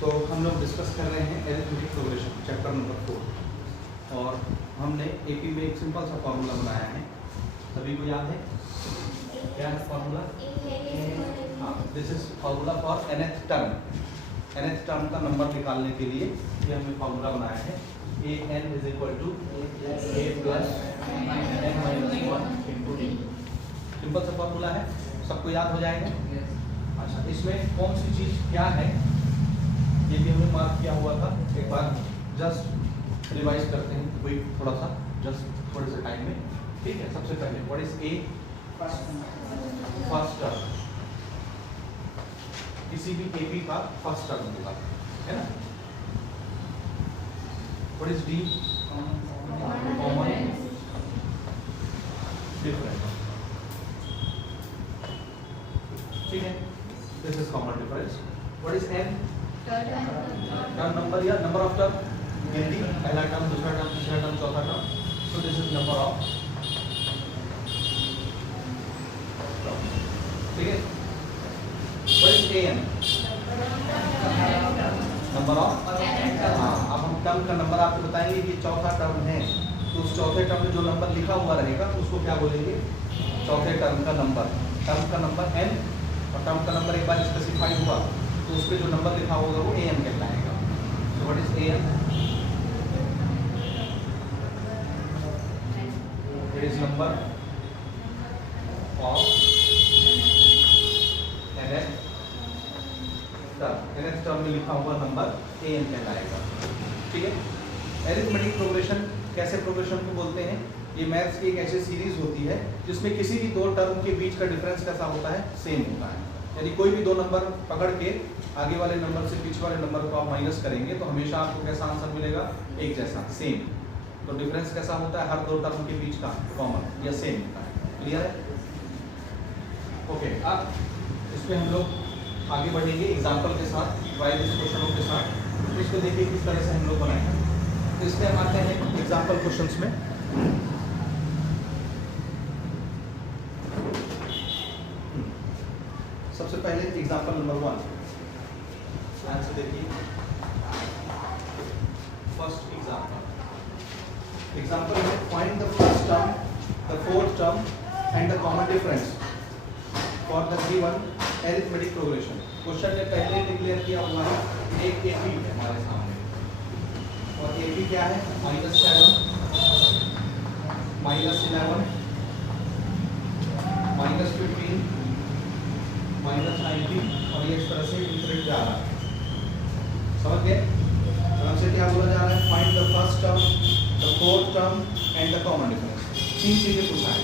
तो हम लोग डिस्कस कर रहे हैं अरिथमेटिक प्रोग्रेशन चैप्टर नंबर 4 और हमने एपी में एक सिंपल सा फॉर्मूला बनाया है। सभी को याद है क्या है फॉर्मूला? हाँ, this is formula for nth term. nth term का नंबर निकालने के लिए ये हमने फॉर्मूला बनाया है an is equal to a plus n minus 1 into d। Simple सा फॉर्मूला है, सबको याद हो जाएगा। अच्छा, इसमें कौन सी चीज़ क्या है ये भी हमने मार्क किया हुआ था। एक बार जस्ट रिवाइज करते हैं कोई थोड़ा सा, जस्ट थोड़े से टाइम में, ठीक है। सबसे पहले what is a? First term, किसी भी एपी का फर्स्ट टर्म होगा, है ना। What is D? Common difference, ठीक है, this is common difference. What is an? Term number या नंबर ऑफ टर्म, गिनती, पहला टर्म, दूसरा टर्म, तीसरा टर्म, चौथा term. So this is number of, ठीक है। What is an? Number of, हाँ। अब हम टर्म का नंबर आपको बताएंगे कि चौथा टर्म है तो उस चौथे टर्म में जो नंबर लिखा हुआ रहेगा उसको क्या बोलेंगे? चौथे टर्म का नंबर। टर्म का नंबर n और टर्म का नंबर एक बार स्पेसिफाई हुआ तो उस पर जो नंबर लिखा होगा वो an कहलाएगा। So what is an? It is number of nth term. nth term में लिखा हुआ नंबर an कहलाएगा, ठीक है। अरिथमेटिक प्रोग्रेशन, कैसे प्रोग्रेशन को बोलते हैं? ये मैथ्स की एक ऐसी सीरीज होती है जिसमें किसी भी दो टर्म के बीच का डिफरेंस कैसा होता है? सेम होता है। यानी कोई भी दो नंबर पकड़ के आगे वाले नंबर से पीछे वाले नंबर को आप माइनस करेंगे तो हमेशा आपको कैसा आंसर मिलेगा? एक जैसा, सेम। तो डिफरेंस कैसा होता है? हर दो टर्म के बीच का कॉमन या सेम होता है। क्लियर है? ओके, अब इस पे हम लोग आगे बढ़ेंगे एग्जाम्पल के साथ, वाइज क्वेश्चनों के साथ। तो इसको देखिए किस तरह से हम लोग बनाएंगे। तो इसमें हम आते हैं एग्जाम्पल क्वेश्चंस में। सबसे पहले एग्जाम्पल नंबर 1, आंसर देखिए। फर्स्ट एग्जाम्पल है find the first term, the fourth term and the common difference for the given arithmetic progression. Question ने पहले डिक्लेयर किया हुआ है एक एपी है हमारे सामने, और एपी क्या है? -7, -11, -15, -19 और ये इस तरह से इंक्रीज जा रहा है। समझ गए? तो हमसे क्या बोला जा रहा है? Find the first term, the fourth term and the common difference. 3 चीजें पूछा है,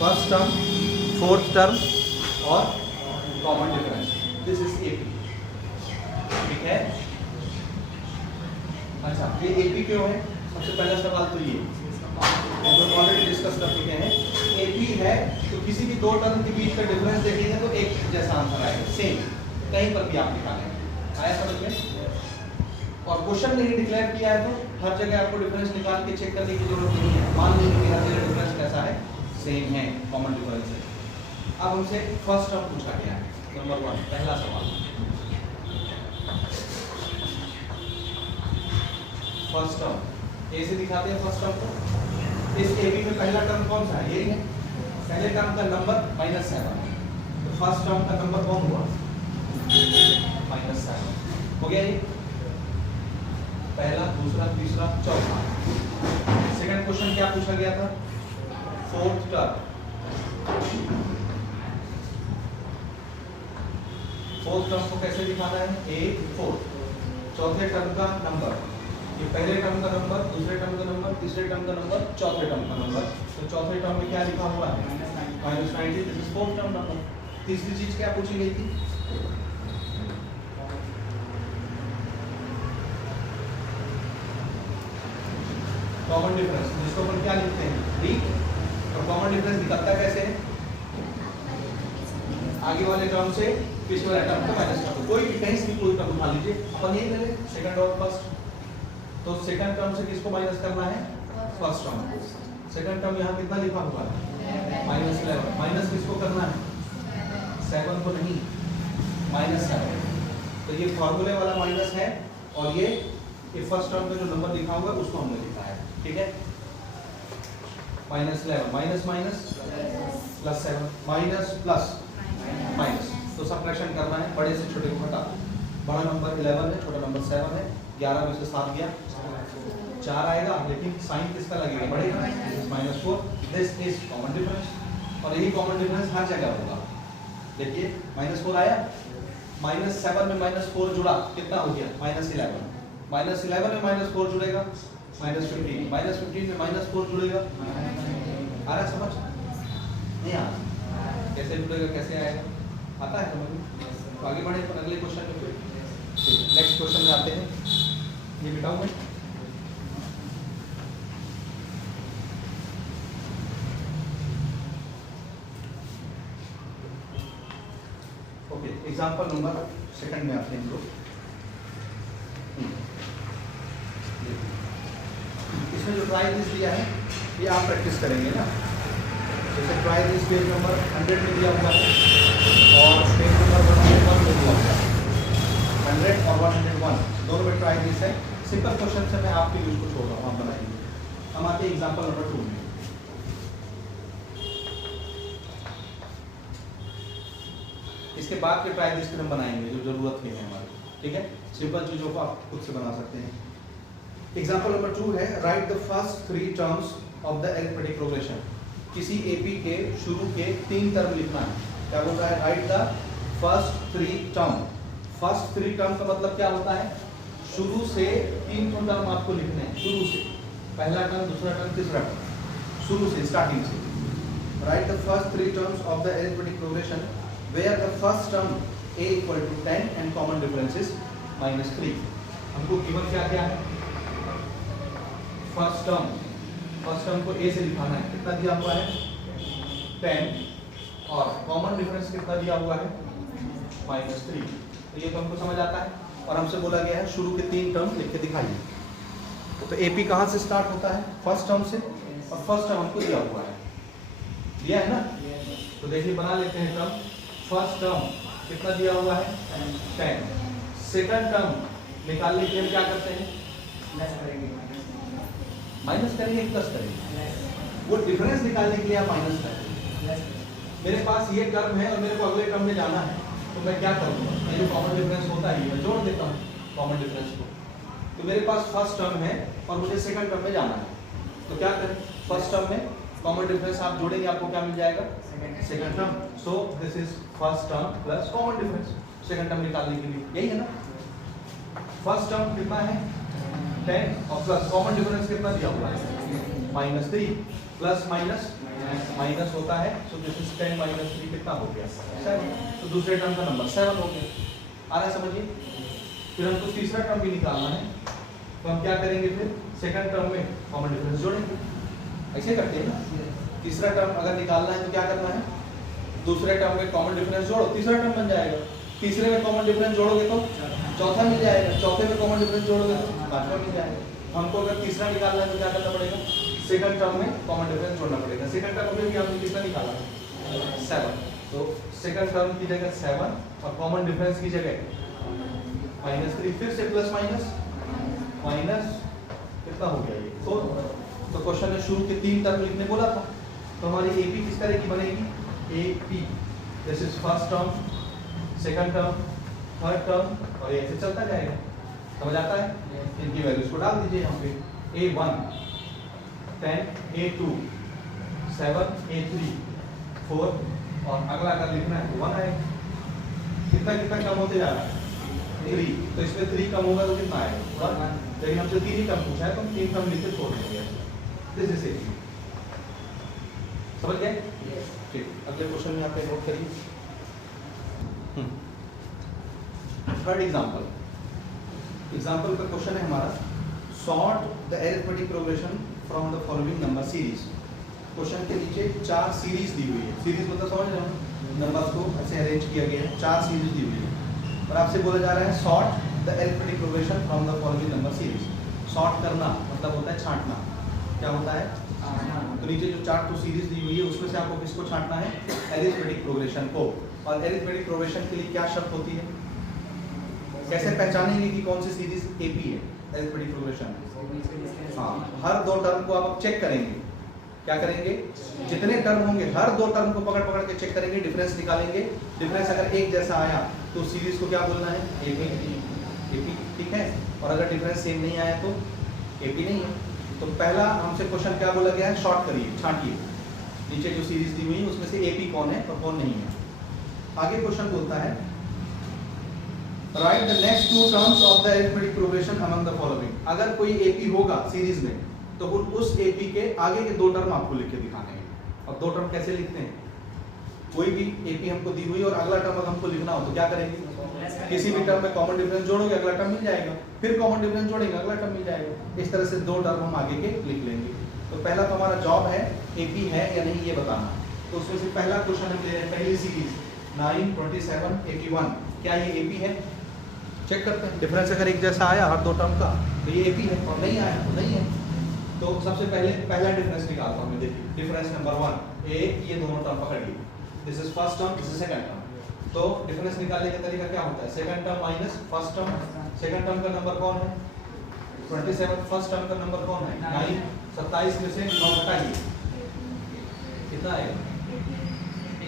फर्स्ट टर्म, फोर्थ टर्म और common difference. This is AP, ठीक है। अच्छा, ये एपी क्यों है? सबसे पहला सवाल तो ये हम लोग ऑलरेडी डिस्कस कर चुके हैं। एपी है तो किसी भी दो टर्म के बीच का डिफरेंस देखेंगे तो एक जैसा आंसर आएगा, सेम, कहीं पर भी आप निकालेंगे। आया समझ में? और क्वेश्चन ने ही डिक्लेयर किया है तो हर जगह आपको डिफरेंस निकाल के चेक करने की जरूरत नहीं है। मान लीजिए कि हर जगह डिफरेंस कैसा है? सेम है, कॉमन डिफरेंस है। अब हमसे फर्स्ट टर्म पूछा गया है, नंबर 1, पहला सवाल। फर्स्ट टर्म ए से दिखाते हैं फर्स्ट टर्म को। इस एबी में पहला टर्म कौन सा है? यही है। पहले टर्म का नंबर -7, तो फर्स्ट टर्म का नंबर कौन हुआ? -7 हो गया ये। पहला, दूसरा, तीसरा, चौथा। सेकंड क्वेश्चन क्या पूछा गया था? Fourth term. फोर्थ टर्म को कैसे दिखाना है? 4। चौथे टर्म का नंबर, ये पहले टर्म का नंबर, दूसरे टर्म का नंबर, तीसरे टर्म का नंबर, चौथे टर्म का नंबर। तो चौथे टर्म में क्या लिखा हुआ है? -19, this is fourth term number. तीसरी चीज क्या पूछी गई थी? कॉमन डिफरेंस, जिसको अपन क्या लिखते हैं? डी। और कॉमन डिफरेंस निकलता कैसे है? आगे वाले टर्म से पिछले वाले टर्म को माइनस कर दो। कोई भी कहीं से कोई टर्म उठा लीजिए, अपन यही ले लें सेकंड और फर्स्ट। तो सेकंड टर्म से किसको माइनस करना है? First term. सेकंड टर्म यहाँ कितना लिखा हुआ है? -11। माइनस किसको करना है? 7 को नहीं, -7। तो तो ये फॉर्मूले वाला माइनस है और ये फर्स्ट टर्म में जो नंबर लिखा हुआ है उसको हमने लिखा है, ठीक है। -11 minus minus +7 minus plus minus, तो सब्ट्रैक्शन करना है, बड़े से छोटे को घटा। बड़ा नंबर 11 है, छोटा नंबर 7 है, 11 में से 7 गया 4 आएगा, लेकिन साइन किसका लगेगा, बढ़ेगा, -4। दिस इज कॉमन डिफरेंस और यही कॉमन डिफरेंस हर जगह होगा। देखिए -4 आया, -7 में -4 जुड़ा, कितना हो गया, -11 में -4 जुड़ेगा, -15 में -4 जुड़ेगा, आ रहा समझ नहीं आ रहा, कैसे जुड़ेगा, कैसे आएगा, आता है समझ में। तो आगे बढ़े तो अगले क्वेश्चन में, फिर नेक्स्ट क्वेश्चन में आते हैं। ये मिटाऊं मैं, ओके। एग्जांपल नंबर सेकंड में आते हैं हम लोग। इसमें जो ट्राई दिस दिया है ये आप प्रैक्टिस करेंगे ना। जैसे ट्राई दिस पेज नंबर 100 में दिया हुआ है और पेज नंबर 101 में दिया हुआ है। 100 और 101 दोनों में ट्राई दिस है। सिंपल क्वेश्चन से मैं आपके यूज को छोड़ रहा हूँ, आप बनाएंगे। हम आते हैं एग्जांपल नंबर 2 में। इसके बाद के ट्राई दिस फिर हम बनाएंगे जो जरूरत है हमारी, ठीक है। सिंपल चीजों को आप खुद से बना सकते हैं। एग्जांपल नंबर 2 है, write the first 3 terms of the arithmetic progression. किसी एपी के शुरू के 3 टर्म लिखना है। क्या बोल रहा है, write the first 3 term. First 3 term का मतलब क्या होता है, शुरू से 3 टर्म आपको लिखने हैं, शुरू से, पहला टर्म, दूसरा टर्म, तीसरा टर्म, शुरू से, स्टार्टिंग से। Right the first 3 terms of the arithmetic progression where the first term a equal to 10 and common difference is -3। हमको गिवन क्या क्या है, फर्स्ट टर्म को a से लिखाना है, कितना दिया हुआ है 10 और कॉमन डिफरेंस कितना दिया हुआ है -3। तो ये तो हमको समझ आता है और हमसे बोला गया है शुरू के 3 टर्म लिख के दिखाइए। तो AP कहाँ से स्टार्ट होता है, फर्स्ट टर्म से, और फर्स्ट टर्म हमको दिया हुआ है, दिया है ना। तो देखिए बना लेते हैं टर्म। फर्स्ट टर्म कितना दिया हुआ है 10। सेकंड टर्म निकालने के लिए हम क्या करते हैं, माइनस करेंगे, प्लस करेंगे। वो डिफरेंस निकालने के लिए आप माइनस करेंगे। मेरे पास ये टर्म है और मेरे को अगले टर्म में जाना है, तो मैं क्या करूँगा, मैं जो कॉमन डिफरेंस होता है मैं जोड़ देता हूँ कॉमन डिफरेंस को। तो मेरे पास फर्स्ट टर्म है और मुझे सेकंड टर्म में जाना है, तो क्या करें, फर्स्ट टर्म में कॉमन डिफरेंस आप जोड़ेंगे, आपको क्या मिल जाएगा, second term. So this is first term plus common difference, second term निकालने के लिए, यही है ना। फर्स्ट टर्म कितना है 10 और प्लस कॉमन डिफरेंस कितना दिया हुआ है -3, प्लस माइनस माइनस होता है, सो दिस इज 10 - 3 कितना हो गया 7। तो दूसरे टर्म का नंबर 7 हो गया, आ रहा है समझिए। फिर हमको तीसरा टर्म भी निकालना है, तो हम क्या करेंगे, फिर सेकंड टर्म में कॉमन डिफरेंस जोड़ेंगे, ऐसे करते हैं ना। तीसरा टर्म अगर निकालना है तो क्या करना है, दूसरे टर्म में कॉमन डिफरेंस जोड़ो, तीसरा टर्म बन जाएगा। तीसरे में कॉमन डिफरेंस जोड़ोगे तो चौथा मिल जाएगा, चौथे में कॉमन डिफरेंस जोड़ोगे तो पांचवा मिल जाएगा। हमको अगर तीसरा निकालना है तो क्या करना पड़ेगा, सेकंड टर्म में कॉमन डिफरेंस जोड़ना पड़ेगा। सेकंड टर्म में भी हमने कितना निकाला 7, तो सेकंड टर्म की जगह 7 और कॉमन डिफरेंस की जगह -3, फिर से प्लस माइनस कितना हो गया ये 4। तो क्वेश्चन में शुरू के 3 टर्म लिखने बोला था, तो हमारी एपी किस तरह की बनेगी, AP this is first term, second term, third term और ऐसे चलता जाएगा। समझ आता है, इनकी वैल्यूज को डाल दीजिए यहाँ पे, A1 10, A2 7, A3 4 और अगला अगर लिखना है तो 1 आएगा। कितना कितना कम होते जा रहा है 3, तो इसमें 3 कम होगा तो कितना आएगा 1। लेकिन हमसे 3 ही कम पूछा है तो हम 3 कम लिख के छोड़ देंगे। दिस इज इट, समझ गए, ठीक। अगले क्वेश्चन में आप नोट करिए। थर्ड एग्जांपल का क्वेश्चन है हमारा, sort the arithmetic progression from the following number series. Question के नीचे 4 सीरीज दी हुई है, सीरीज मतलब समझ रहे हो, नंबर्स को ऐसे अरेंज किया गया है, 4 सीरीज दी हुई है और आपसे बोला जा रहा है sort the arithmetic progression from the following number series. Sort करना मतलब होता है छांटना, क्या होता है, तो नीचे जो 4 सीरीज दी हुई है उसमें से आपको किसको छांटना है, अरिथमेटिक प्रोग्रेशन को। और अरिथमेटिक प्रोग्रेशन के लिए क्या शर्त होती है, कैसे पहचानेंगे कि कौन सी सीरीज एपी है? Arithmetic progression. हाँ, हर दो टर्म को आप चेक करेंगे। क्या करेंगे? जितने टर्म होंगे हर दो टर्म को पकड़ पकड़ के चेक करेंगे, डिफरेंस निकालेंगे। डिफरेंस अगर एक जैसा आया तो सीरीज को क्या बोलना है? एपी। ठीक है। और अगर डिफरेंस सेम नहीं आया तो एपी नहीं है। तो पहला हमसे क्वेश्चन क्या बोला गया है? शॉर्ट करिए, छांटिए नीचे जो सीरीज दी हुई है उसमें से एपी कौन है और कौन नहीं है। आगे क्वेश्चन बोलता है write the next two terms of the arithmetic progression among the following. अगर कोई एपी होगा सीरीज में तो उस एपी के आगे के दो टर्म आपको लिख के दिखाने हैं। अब दो टर्म कैसे लिखते हैं? कोई भी एपी हमको दी हुई और अगला टर्म अगर हमको लिखना हो तो क्या करेंगे? किसी भी टर्म में कॉमन डिफरेंस जोड़ोगे अगला टर्म मिल जाएगा, फिर कॉमन डिफरेंस जोड़ेंगे अगला टर्म मिल जाएगा। इस तरह से दो टर्म हम आगे के लिख लेंगे। तो पहला तो हमारा जॉब है एपी है या नहीं ये बताना। तो उसमें से पहला क्वेश्चन हम ले रहे हैं, पहली सीरीज 9, 27, 81, क्या ये एपी है? चेक करते हैं। डिफरेंस अगर एक जैसा आया हर दो टर्म का तो ये एपी है, और नहीं आया तो नहीं है। तो सबसे पहले पहला डिफरेंस निकालता हूं मैं। देखिए डिफरेंस नंबर 1 एक, ये दोनों टर्म पकड़िए, this is first term, this is second term. तो डिफरेंस निकालने का तरीका क्या होता है? Second term minus first term. Second term का नंबर कौन है? 27। फर्स्ट टर्म का नंबर कौन है? 9। 27 में से 9 घटाइए, कितना आएगा?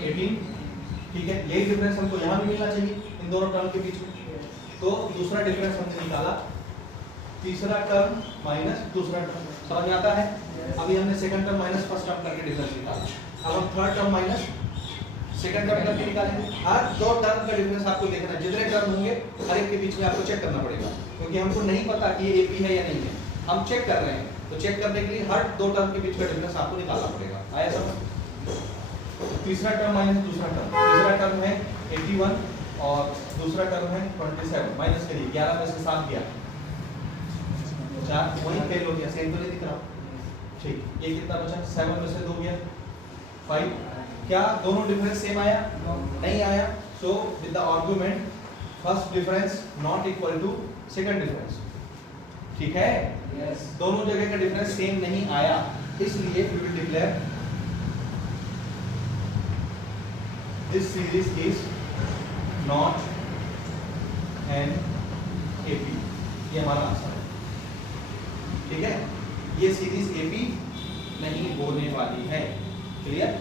18। ठीक है, यही डिफरेंस हमको यहाँ भी मिलना चाहिए इन दोनों टर्म के बीच में। तो दूसरा डिफरेंस हमने निकाला, तीसरा टर्म माइनस दूसरा टर्म। समझ में आता है? अभी हमने second term minus first term करके डिफरेंस निकाला। अब हम third term minus second term करके निकालेंगे। हर दो टर्म का डिफरेंस आपको देखना है, जितने टर्म होंगे हर एक के बीच में आपको चेक करना पड़ेगा, क्योंकि हमको नहीं पता कि ये एपी है या नहीं है। हम चेक कर रहे हैं, तो चेक करने के लिए हर दो टर्म के बीच का डिफरेंस आपको निकालना पड़ेगा। आया समझ? तीसरा टर्म माइनस दूसरा टर्म, तीसरा टर्म है 81 और दूसरा टर्म है 27। माइनस करिए, 11 में से 7 गया, 4 वही फेल हो गया, सेम तो नहीं दिख रहा। ठीक, ये कितना बचा? 7 में से 2 गया 5। क्या दोनों डिफरेंस सेम आया? नहीं आया। So with the argument first difference not equal to second difference. ठीक है? यस। दोनों जगह का डिफरेंस सेम नहीं आया, इसलिए we will declare this series is not an AP. ये हमारा आंसर है। ठीक है, ये सीरीज एपी नहीं होने वाली है। क्लियर?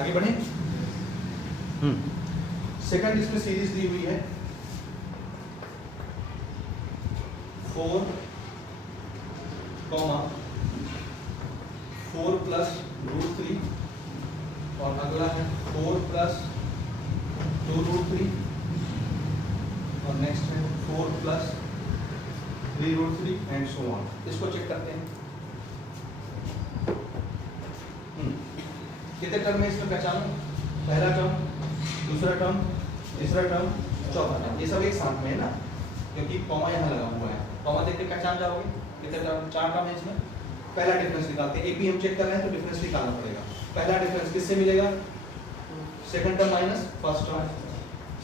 आगे बढ़े। सेकंड इसमें सीरीज दी हुई है 4, 4 प्लस √3 और अगला है 4 प्लस 2√3 और नेक्स्ट है 4 प्लस 3√3 एंड सो ऑन। इसको चेक करते हैं। कितने टर्म है इसमें पहचानो? पहला टर्म, दूसरा टर्म, तीसरा टर्म, चौथा टर्म। ये सब एक साथ में है ना, क्योंकि कॉमा यहाँ लगा हुआ है। कॉमा देख के पहचान जाओगे कितने टर्म? 4 टर्म है इसमें। पहला डिफरेंस निकालते हैं। एपी हम चेक कर रहे हैं तो डिफरेंस निकालना पड़ेगा। पहला डिफरेंस किससे मिलेगा? Second term minus first term,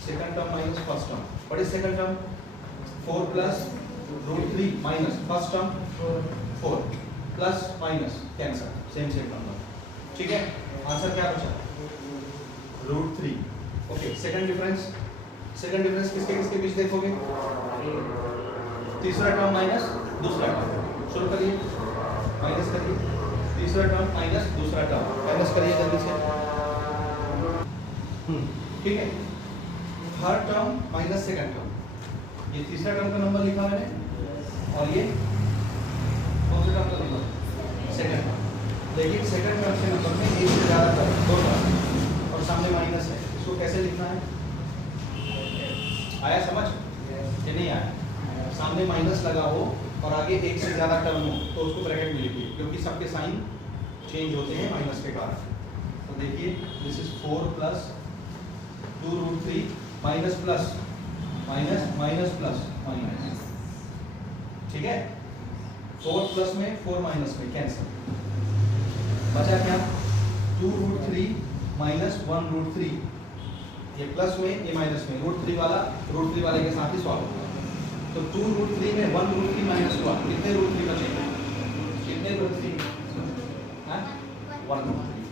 second term minus first term. What is second term? 4 plus √3 minus first term 4 plus minus cancel, same number. ठीक है, आंसर क्या बचा? √3। ओके, सेकंड डिफरेंस किसके किसके बीच देखोगे? तीसरा टर्म माइनस दूसरा टर्म। शुरू करिए, माइनस करिए, तीसरा टर्म माइनस दूसरा टर्म, माइनस करिए जल्दी से। ठीक है, third term minus second term. ये तीसरा टर्म का नंबर लिखा मैंने, और ये कौन सा टर्म का नंबर? Second term. लेकिन सेकंड टर्म के नंबर में एक से ज़्यादा टर्म, दो टर्म, और सामने माइनस है। इसको कैसे लिखना है? आया समझ? ये नहीं आया? सामने माइनस लगा हो और आगे एक से ज़्यादा टर्म हो तो उसको ब्रैकेट में लिखिए, क्योंकि सबके साइन चेंज होते हैं माइनस के कारण। तो देखिए, this is 4 plus 2√3 minus plus minus minus plus minus. ठीक है, 4 प्लस में 4 माइनस में कैंसिल, बचा क्या? 2√3 माइनस 1√3। ये प्लस में ये माइनस में, √3 वाले के साथ ही सॉल्व होगा। तो 2√3 में 1√3 माइनस 1, कितने √3 बचेंगे? कितने √3? 1√3।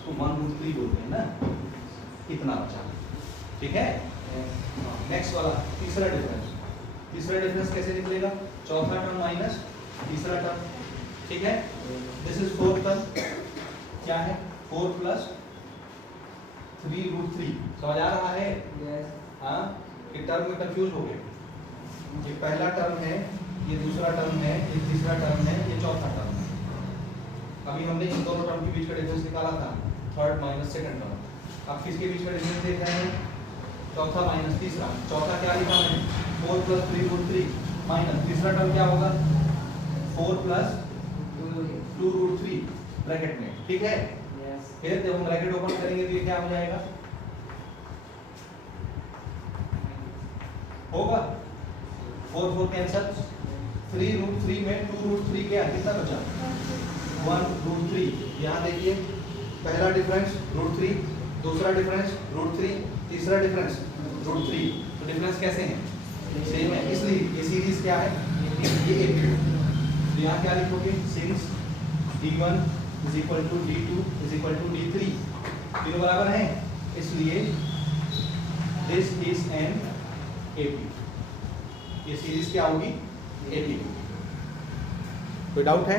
तो 1√3 बोलते हैं ना, इतना बचा। ठीक है, नेक्स्ट वाला तीसरा डिफरेंस तीसरा डिफरेंस कैसे निकलेगा? चौथा टर्म माइनस तीसरा टर्म, ठीक है। दिस इज फोर्थ टर्म, क्या है 4 प्लस 3√3, समझ आ रहा है? हाँ, ये टर्म में कंफ्यूज हो गए। ये पहला टर्म है, ये दूसरा टर्म है, ये तीसरा टर्म है, ये चौथा टर्म है। अभी हमने इन दोनों टर्म के बीच का डिफरेंस निकाला था, थर्ड माइनस सेकंड टर्म। अब किसके बीच का डिफरेंस देख रहे हैं? चौथा माइनस तीसरा। चौथा क्या लिखा मैंने? 4 प्लस 3√3 माइनस तीसरा टर्म क्या होगा? 4 प्लस 2√3 ब्रैकेट में, ठीक है। फिर जब हम ब्रैकेट ओपन करेंगे तो ये क्या हो जाएगा? होगा 4 कैंसल, 3√3 में 2√3 गया, कितना बचा? 1√3। यहाँ देखिए पहला डिफरेंस √3, दूसरा डिफरेंस √3, तीसरा डिफरेंस √3। तो डिफरेंस कैसे हैं? सेम है, इसलिए ये सीरीज क्या है? ये एक। तो यहाँ क्या लिखोगे? Since d1 is equal to d2 is equal to d3, तीनों बराबर हैं, इसलिए दिस इज एन AP। ये सीरीज क्या होगी? AP। कोई डाउट है?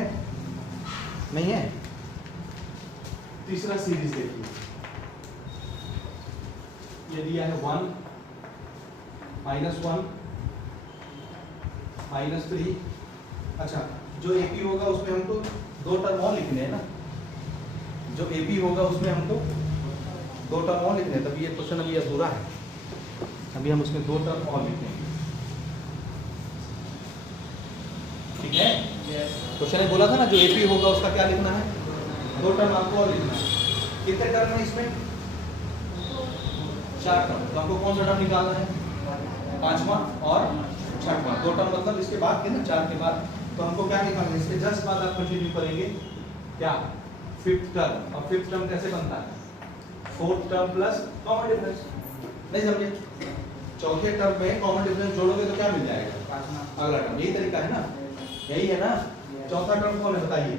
नहीं है? तीसरा सीरीज देखिए, ये दिया है 1 -1 -3। अच्छा, जो AP होगा उसमें हमको दो टर्म और लिखने हैं ना, जो AP होगा उसमें हमको दो टर्म और लिखने हैं, तभी ये क्वेश्चन अभी अधूरा है। अभी हम उसमें दो टर्म और लिखेंगे, ठीक है। क्वेश्चन ने बोला था ना जो AP होगा उसका क्या लिखना है? दो टर्म आपको और लिखना है। कितने टर्म है इसमें? 4 टर्म। तो हमको कौन सा टर्म निकालना है? पांचवा और छठवां। दो टर्म मतलब इसके बाद के ना, 4 के बाद। तो हमको क्या निकालना है? इसके जस्ट बाद आप कंटिन्यू करेंगे क्या? Fifth term. और फिफ्थ टर्म कैसे बनता है? Fourth term plus common difference. नहीं समझे? चौथे टर्म में कॉमन डिफरेंस जोड़ोगे तो क्या मिल जाएगा? अगला टर्म। यही तरीका है ना, यही है ना। चौथा टर्म कौन है बताइए?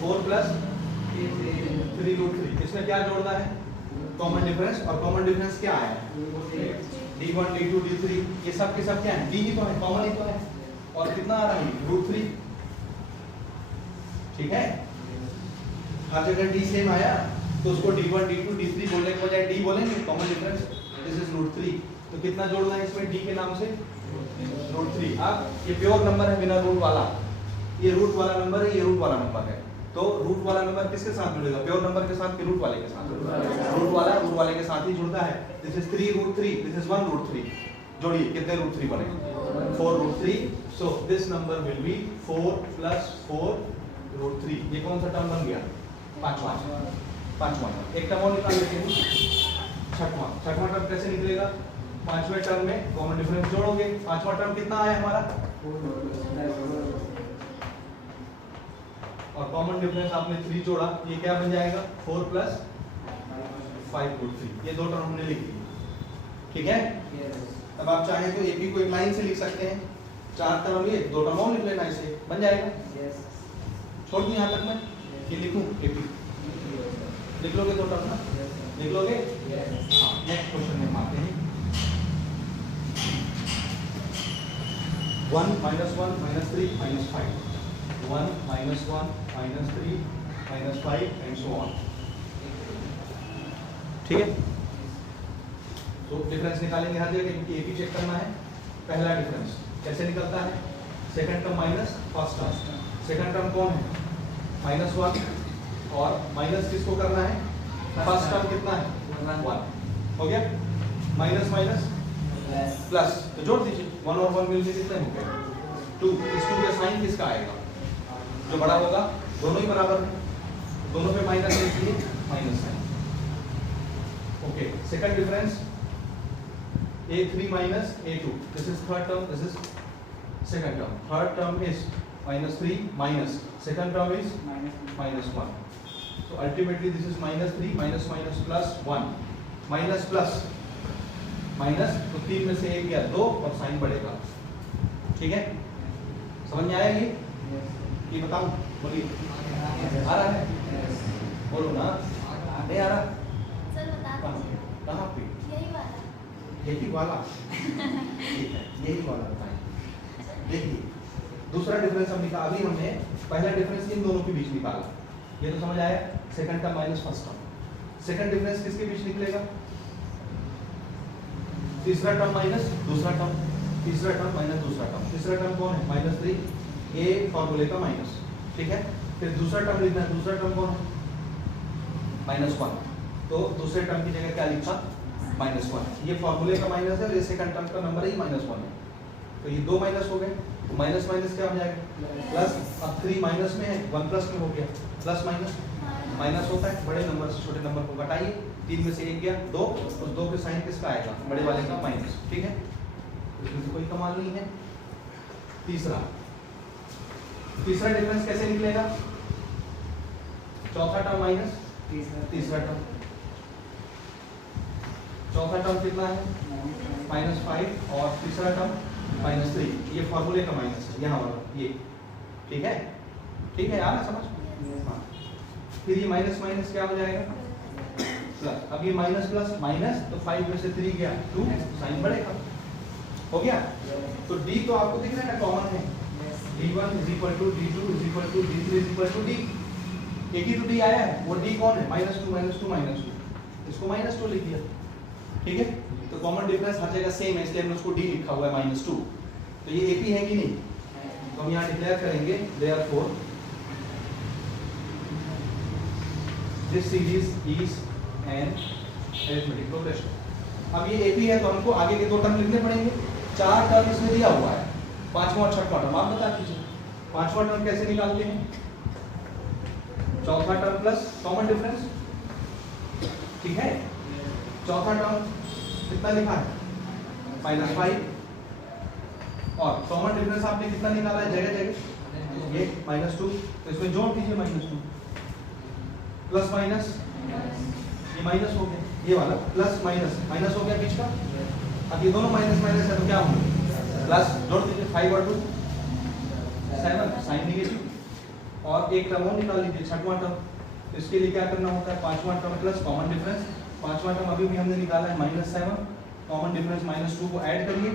4 प्लस 3√3। इसमें क्या जोड़ना है? Common difference. और कॉमन डिफरेंस क्या है? d1 d2 d3। ये सब के सब क्या है? d ही तो है, कॉमन ही तो है। और कितना आ रहा है? √3, ठीक है। हर जगह d सेम आया तो उसको d1 d2 d3 बोलने के बजाय d बोलेंगे, कॉमन डिफरेंस। This is √3। तो कितना जोड़ना है इसमें d के नाम से? √3। अब ये प्योर नंबर है बिना रूट वाला, ये रूट वाला नंबर है, ये रूट वाला नंबर है। तो रूट वाला नंबर किसके साथ जुड़ेगा? प्योर नंबर के साथ कि रूट वाले के साथ? रूट वाले के साथ ही जुड़ता है। This is 3√3, this is 1√3। जोड़िए, कितने √3 बने? 4√3। So this number will be 4 plus 4√3। ये कौन सा टर्म बन गया? पांचवा। एक टर्म और निकाल लेते हैं, छठवां। छठवां टर्म कैसे निकलेगा? पांचवें टर्म में कॉमन डिफरेंस जोड़ोगे। पांचवा टर्म कितना आया हमारा? और कॉमन डिफरेंस आपने 3 जोड़ा, ये क्या बन जाएगा? 4 प्लस 5√3। ये दो टर्म हमने लिख दी, ठीक है। अब आप चाहें तो AP को एक लाइन से लिख सकते हैं। 4 टर्म ये, 2 टर्म और लिख लेना, इसे बन जाएगा। छोड़ दूं यहाँ तक मैं कि लिखूं? AP लिख लोगे 2 टर्म ना? लिख लोगे? हाँ। नेक्स्ट क्वेश्चन में आते हैं। 1 -1 -3 -5, 1 -1 -3 -5 एंड सो ऑन, ठीक है। तो डिफरेंस निकालेंगे हर जगह, इनकी AP चेक करना है। पहला डिफरेंस कैसे निकलता है? Second term minus first term. Second term कौन है? -1। और माइनस किसको करना है? फर्स्ट टर्म कितना है? 1 हो गया। माइनस माइनस प्लस, तो जोड़ दीजिए। 1 और 1 मिलकर कितने हो गए? 2। इस 2 का साइन किसका आएगा? जो बड़ा होगा। दोनों ही बराबर है, दोनों पे माइनस है इसलिए minus sign. Okay, second difference A3 minus A2. This is third term, this is second term. Third term is -3 minus, second term is -1. So ultimately this is -3 minus minus plus 1 minus plus minus, तो 3 में से 1 या 2 और sign बढ़ेगा, ठीक है। समझ में आया ये बताऊं? बोलिए, आ रहा है? बोलो ना। नहीं आ रहा? सर बता दीजिए। कहाँ पे? यही वाला। यही वाला ठीक है, यही वाला बताएं। देखिए दूसरा डिफरेंस हम निकाला, अभी हमने पहला डिफरेंस इन दोनों के बीच निकाला, ये तो समझ आया। Second term minus first term, second difference किसके बीच निकलेगा? तीसरा टर्म माइनस दूसरा टर्म, तीसरा टर्म माइनस दूसरा टर्म। तीसरा टर्म कौन है? -3, ये फॉर्मूले का माइनस, ठीक है। फिर दूसरा टर्म लिखना है, दूसरा टर्म कौन है? -1, तो दूसरे टर्म की जगह क्या लिखा? -1। ये फॉर्मूले का माइनस है और ये सेकंड टर्म का नंबर ही -1 है, तो ये दो माइनस हो गए, तो माइनस माइनस क्या हो जाएगा? प्लस। अब 3 माइनस में है, 1 प्लस में हो गया, प्लस माइनस माइनस होता है, बड़े नंबर से छोटे नंबर को घटाइए, 3 में से 1 गया 2, उस 2 के साइन किसका आएगा? बड़े वाले का माइनस, ठीक है। इसमें से कोई कमाल नहीं है। तीसरा डिफरेंस कैसे निकलेगा? चौथा टर्म माइनस तीसरा टर्म, चौथा टर्म कितना है? -5 और तीसरा टर्म -3, ये फॉर्मूले का माइनस है यहाँ वाला, ये ठीक है, ठीक है यार समझ। हाँ, फिर ये माइनस माइनस क्या हो जाएगा? प्लस। अब ये माइनस प्लस माइनस, तो 5 में से 3 गया 2, साइन बढ़ेगा, हो गया। तो d तो आपको दिख रहा है ना, कॉमन है, d1 = d2 = d3 = d, एक ही तो d आया है, वो d कौन है? -2 इसको -2 लिख दिया, ठीक है। तो कॉमन डिफरेंस हर जगह सेम है, इसलिए हमने उसको d लिखा हुआ है -2। तो ये AP है कि नहीं? तो हम यहाँ डिक्लेयर करेंगे therefore this series is an arithmetic progression। अब ये AP है तो हमको आगे के 2 टर्म लिखने पड़ेंगे, 4 टर्म इसमें दिया हुआ है, 5वां और 6वां टर्म आप बता दीजिए। 5वां टर्म कैसे निकालते हैं? चौथा टर्म प्लस कॉमन डिफरेंस, ठीक है। चौथा टर्म कितना लिखा है? -5, और कॉमन डिफरेंस आपने कितना निकाला है? जगह जगह ये -2, तो इसमें जोड़ दीजिए -2 प्लस माइनस, ये माइनस हो गया, ये वाला प्लस माइनस माइनस हो गया बीच का। अब ये दोनों माइनस माइनस है तो क्या होंगे? प्लस, जोड़ दीजिए 5 और 2 7, साइन नेगेटिव, और एक टर्म और निकाल लीजिए 6वां टर्म। तो इसके लिए क्या करना होता है? 5वां टर्म प्लस कॉमन डिफरेंस, 5वां टर्म अभी भी हमने निकाला है -7, कॉमन डिफरेंस -2 को ऐड करिए,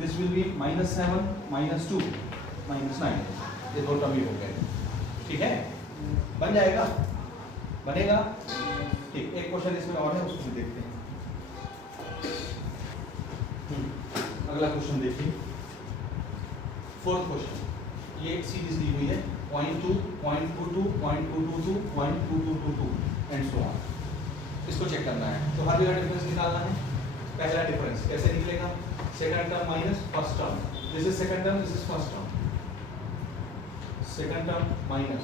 दिस विल बी -7 -2 -9, ये 2 टर्म ही हो गए, ठीक है। बन जाएगा, बनेगा, ठीक। एक क्वेश्चन इसमें और है, उसको भी देखते हैं। अगला क्वेश्चन देखिए, 4th क्वेश्चन। ये एक सीरीज दी हुई है 0.2 0.22 0.222 0.2222 एंड सो ऑन, इसको चेक करना है। तो हर जगह डिफरेंस निकालना है। पहला डिफरेंस कैसे निकलेगा? Second term minus first term, this is second term, this is first term, second term minus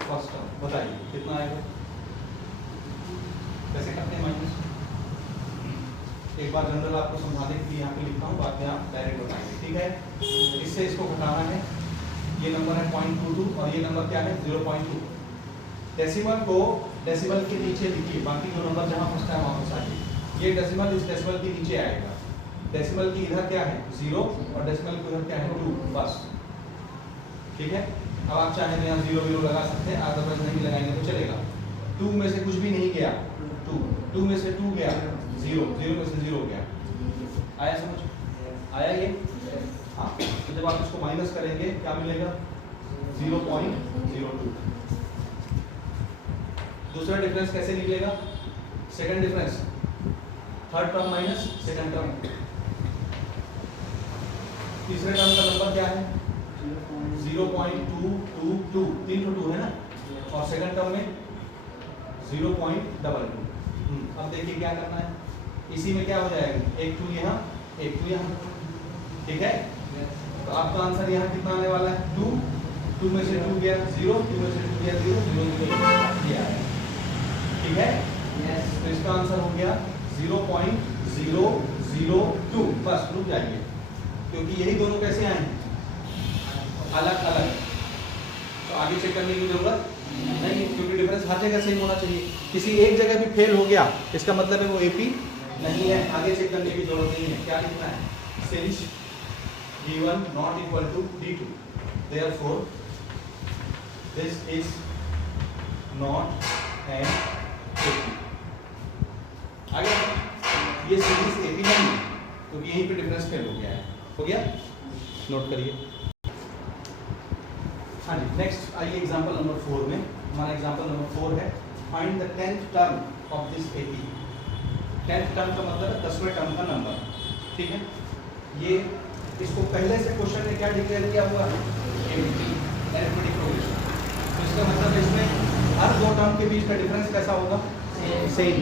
first term, बताइए कितना आएगा? कैसे करते हैं माइनस? एक बार जनरल आपको समझाने के लिए यहाँ पे लिखता हूँ, बाद में आप डायरेक्ट बताएंगे, ठीक है। इससे इसको घटाना है, ये नंबर है 0.22 और ये नंबर क्या है? 0.2। डेसिमल को डेसिमल के नीचे लिखिए, बाकी जो नंबर जहाँ फंसता है वहाँ फंसा दीजिए। ये डेसिमल इस डेसिमल के नीचे आएगा, डेसिमल की इधर क्या है? 0 और डेसिमल की उधर क्या है? 2, बस, ठीक है। अब आप चाहें तो यहाँ 0 लगा सकते हैं, अदरवाइज नहीं लगाएंगे तो चलेगा। 2 में से कुछ भी नहीं गया 2 में से 2 गया 0 में से 0 गया, आया समझ? आया ये? हाँ, तो जब आप इसको माइनस करेंगे क्या मिलेगा? 0.02। दूसरा डिफरेंस कैसे निकलेगा? Second difference, third term minus second term. तीसरे टर्म का नंबर क्या है? 0.222, 3 तो 2 है ना, और सेकंड टर्म में 0.22। अब देखिए क्या करना है, इसी में क्या हो जाएगा? एक 2 यहाँ, एक 2 यहाँ, ठीक है। तो आपका आंसर यहाँ कितना आने वाला है? 2 में से 2 गया 0, 2 में से 2 गया 0, 0 ये आया, ठीक है। तो इसका आंसर हो गया 0.002। बस रुक जाइए, क्योंकि यही दोनों कैसे आए? अलग अलग, तो आगे चेक करने की जरूरत नहीं, क्योंकि डिफरेंस हर जगह सेम होना चाहिए। किसी एक जगह भी फेल हो गया इसका मतलब है वो AP नहीं है, आगे चेक करने की जरूरत नहीं है। क्या लिखना है? Since D1 not equal to D2, therefore this is not an AP। आगे ये सीरीज एपी नहीं, क्योंकि यहीं पे डिफरेंस फेल हो गया है। हो गया, नोट करिए। हाँ जी, नेक्स्ट आइए एग्जांपल नंबर 4 में। हमारा एग्जांपल नंबर 4 है find the 10th term of this AP. 10th term का मतलब है 10वें टर्म का नंबर, ठीक है। ये इसको पहले से क्वेश्चन में क्या डिक्लेयर किया हुआ है, अरिथमेटिक प्रोग्रेशन। तो इसका मतलब इसमें हर दो टर्म के बीच का डिफरेंस कैसा होगा, सेम।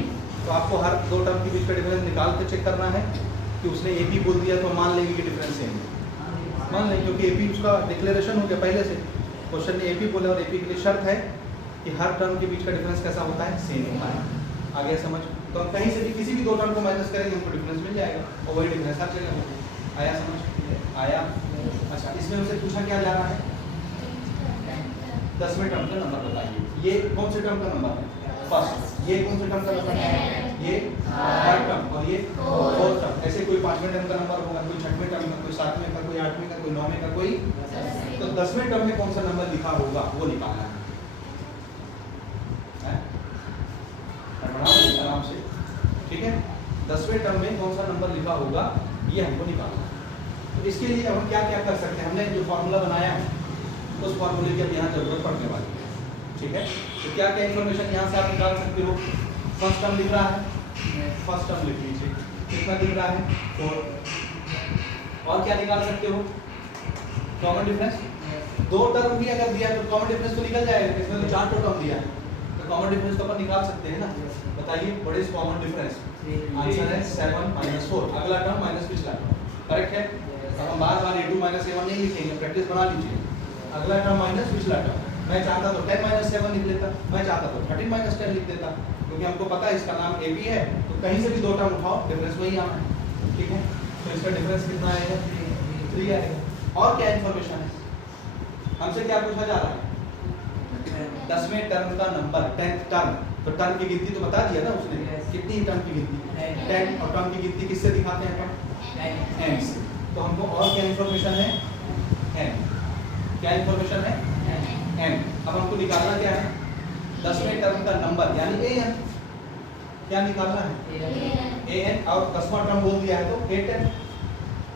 तो आपको हर दो टर्म के बीच का डिफरेंस निकाल के चेक करना है कि उसने एपी बोल दिया तो मान लेंगे कि डिफरेंस सेम है, मान लेंगे, क्योंकि एपी उसका डिक्लेरेशन हो गया पहले से। क्वेश्चन ने एपी बोला और एपी के लिए शर्त है कि हर टर्म के बीच का डिफरेंस कैसा होता है, सेम होता है। आगे समझ, तो हम कहीं से भी किसी भी दो टर्म को माइनस करेंगे हमको डिफरेंस मिल जाएगा, और वही डिफरेंस हर जगह होगा। आया समझ, आया। अच्छा, इसमें उनसे पूछा क्या जा रहा है, 10वें टर्म का नंबर बताइए। ये कौन से टर्म का नंबर है, फर्स्ट। ये कौन से टर्म का नंबर है, ये थर्ड टर्म, और ये फोर्थ टर्म। ऐसे कोई 5वें टर्म का नंबर होगा, कोई 6वें टर्म का, कोई 7वें का, कोई 8वें का, कोई 9वें का, कोई। तो 10वें टर्म में कौन सा नंबर लिखा होगा वो निकालना है, आराम से, ठीक है। 10वें टर्म में कौन सा नंबर लिखा होगा ये हमको निकालना है। तो इसके लिए हम क्या क्या कर सकते हैं, हमने जो फॉर्मूला बनाया है उस फॉर्मूले की अब यहाँ जरूरत पड़ने वाली है, ठीक है। तो क्या क्या इन्फॉर्मेशन यहाँ से आप निकाल सकते हो। फर्स्ट टर्म लिख रहा है, फर्स्ट टर्म लिख लीजिए, कितना दिख रहा है, 4। और क्या निकाल सकते हो, कॉमन डिफरेंस। दो टर्म भी अगर दिया तो कॉमन डिफरेंस तो निकल जाएगा, इसमें तो 4 टर्म दिया है तो कॉमन डिफरेंस तो अपन निकाल सकते हैं ना। बताइए what is common difference, answer है 7 - 4। अगला टर्म माइनस पिछला टर्म, करेक्ट है। अब हम बार बार a2 - a1 नहीं लिखेंगे, प्रैक्टिस बना लीजिए। अगला टर्म माइनस पिछला टर्म, मैं चाहता तो 10 - 7 लिख लेता, मैं चाहता तो 13 - 10 लिख देता, क्योंकि हमको पता है इसका नाम ए बी है, तो कहीं से भी दो टर्म उठाओ डिफरेंस वही आना है, ठीक है। तो इसका डिफरेंस कितना आएगा, 3 आएगा। और क्या इन्फॉर्मेशन है, हमसे क्या पूछा जा रहा है, 10वें टर्म का नंबर, 10th टर्म। तो टर्म की गिनती तो बता दिया ना उसने, कितनी टर्म की गिनती, 10। और टर्म की गिनती किससे दिखाते हैं अपन, n से। तो हमको और क्या इन्फॉर्मेशन है, n। क्या इन्फॉर्मेशन है, n। अब हमको निकालना क्या है, 10वें टर्म का नंबर यानी an। क्या निकालना है, an। और 10वां टर्म बोल दिया है तो 8n।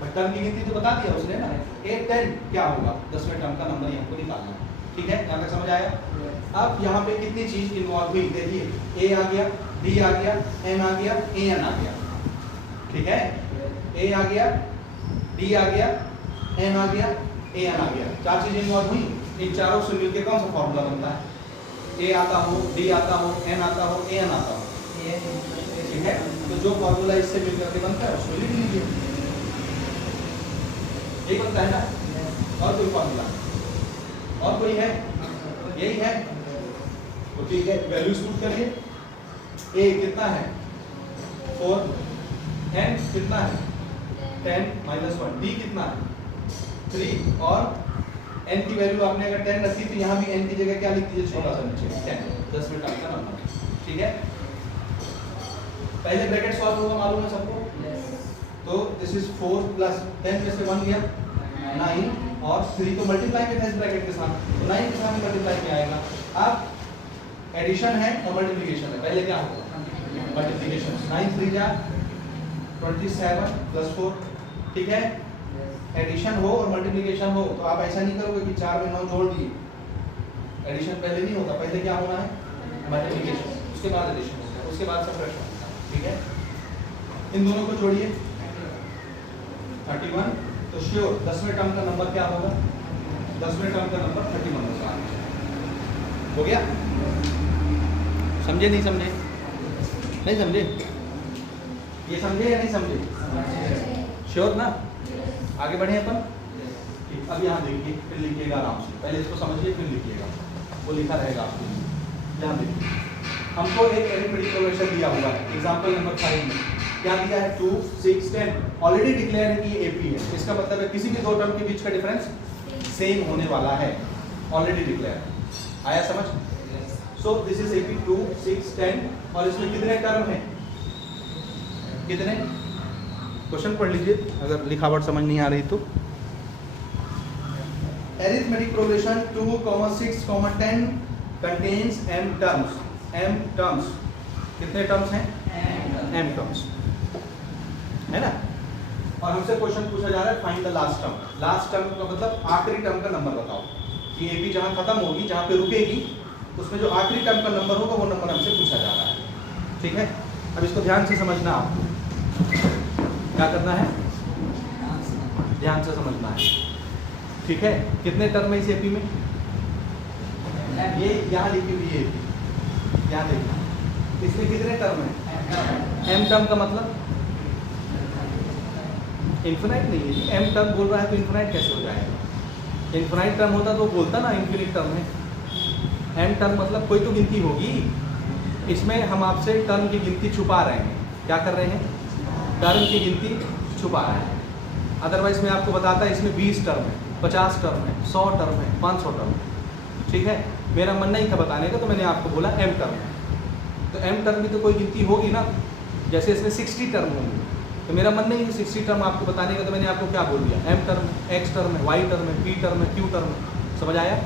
बट टर्म की गिनती तो बता दिया उसने ना, 8n क्या होगा, 10वें टर्म का नंबर हमको निकालना है, ठीक है। यहाँ तक समझ आया। अब यहाँ पे कितनी चीज इन्वॉल्व हुई, देखिए a आ गया, d आ गया, n आ गया, an आ गया, ठीक है। a आ गया, d आ गया, n आ गया, an आ गया, 4 चीजें इन्वॉल्व हुई। इन चारों से मिलकर कौन सा फॉर्मूला बनता है, a आता हो, d आता हो, n आता हो, an आता हो, ठीक है। तो जो फॉर्मूला इससे मिलकर के बनता है उसको लिख लीजिए, यही बनता है ना। और कोई फॉर्मूला, और कोई है, यही है, तो ठीक है। वैल्यू पुट करिए, a कितना है 4, n कितना है 10 - 1, d कितना है 3, और n की वैल्यू आपने अगर 10 रखी तो यहाँ भी n की जगह क्या लिख दीजिए, छोटा सा नीचे 10, 10वें टर्म का नंबर, ठीक है। पहले ब्रैकेट सॉल्व होगा, मालूम है सबको। तो दिस इज 4 + 10 में से 1 गया 9, और 3 तो मल्टीप्लाई में है इस ब्रैकेट के साथ, तो 9 के साथ मल्टीप्लाई में आएगा। अब एडिशन है और मल्टीप्लिकेशन है, पहले क्या होगा, मल्टीप्लिकेशन। 9 3 जा 27 + 4, ठीक है। एडिशन हो और मल्टीप्लिकेशन हो तो आप ऐसा नहीं करोगे कि 4 में 9 जोड़ दिए, एडिशन पहले नहीं होता, पहले क्या होना है, मल्टीप्लिकेशन, उसके बाद एडिशन होगा, उसके बाद सबट्रैक्शन होगा, ठीक है। इन दोनों को जोड़िए 31, तो श्योर 10वें टर्म का नंबर क्या होगा, 10वें टर्म का नंबर 31 होगा। हो गया, समझे नहीं समझे, नहीं समझे, ये समझे या नहीं समझे, श्योर ना। आगे बढ़े अपन, अब यहाँ देखिए, फिर लिखिएगा आराम से, पहले इसको समझिए फिर लिखिएगा, वो लिखा रहेगा आपको। यहाँ देखिए, हमको एक अरिथमेटिक प्रोग्रेशन दिया हुआ है, एग्जांपल नंबर 5 में क्या दिया है, 2 6 10। ऑलरेडी डिक्लेयर है कि ये एपी है, इसका मतलब है किसी भी दो टर्म के बीच का डिफरेंस सेम होने वाला है, ऑलरेडी डिक्लेयर। आया समझ। सो दिस इज एपी 2 6 10, और इसमें कितने टर्म हैं, कितने, क्वेश्चन पढ़ लीजिए अगर लिखावट समझ नहीं आ रही तो। Arithmetic progression 2, 6, 10 contains m terms. कितने टर्म्स हैं, m टर्म्स। है ना। और हमसे क्वेश्चन पूछा जा रहा है find the last term. Last term का मतलब आखिरी टर्म का नंबर बताओ कि एपी जहाँ खत्म होगी, जहाँ पे रुकेगी, उसमें जो आखिरी टर्म का नंबर होगा वो नंबर हमसे पूछा जा रहा है। ठीक है, अब इसको ध्यान से समझना। आपको क्या करना है, ध्यान से समझना है। ठीक है, कितने टर्म है इस एपी में? ये यहाँ लिखी हुई है एपी, यहाँ देखना, इसमें कितने टर्म है? एम टर्म का मतलब इन्फिनाइट नहीं है जी। एम टर्म बोल रहा है तो इन्फिनाइट कैसे हो जाएगा? इन्फिनाइट टर्म होता तो बोलता ना इन्फिनिट टर्म है। एम टर्म मतलब कोई तो गिनती होगी। इसमें हम आपसे टर्म की गिनती छुपा रहे हैं। क्या कर रहे हैं? टर्म की गिनती छुपा रहे हैं। अदरवाइज मैं आपको बताता है इसमें 20 टर्म है, 50 टर्म है, 100 टर्म है, 500 टर्म है। ठीक है, मेरा मन नहीं था बताने का तो मैंने आपको बोला एम टर्म है। तो एम टर्म की तो कोई गिनती होगी ना, जैसे इसमें 60 टर्म होंगे, तो मेरा मन नहीं है 60 टर्म आपको बताने का, तो मैंने आपको क्या बोल दिया? एम टर्म, एक्स टर्म है, वाई टर्म है, पी टर्म है, क्यू टर्म है। समझ आया?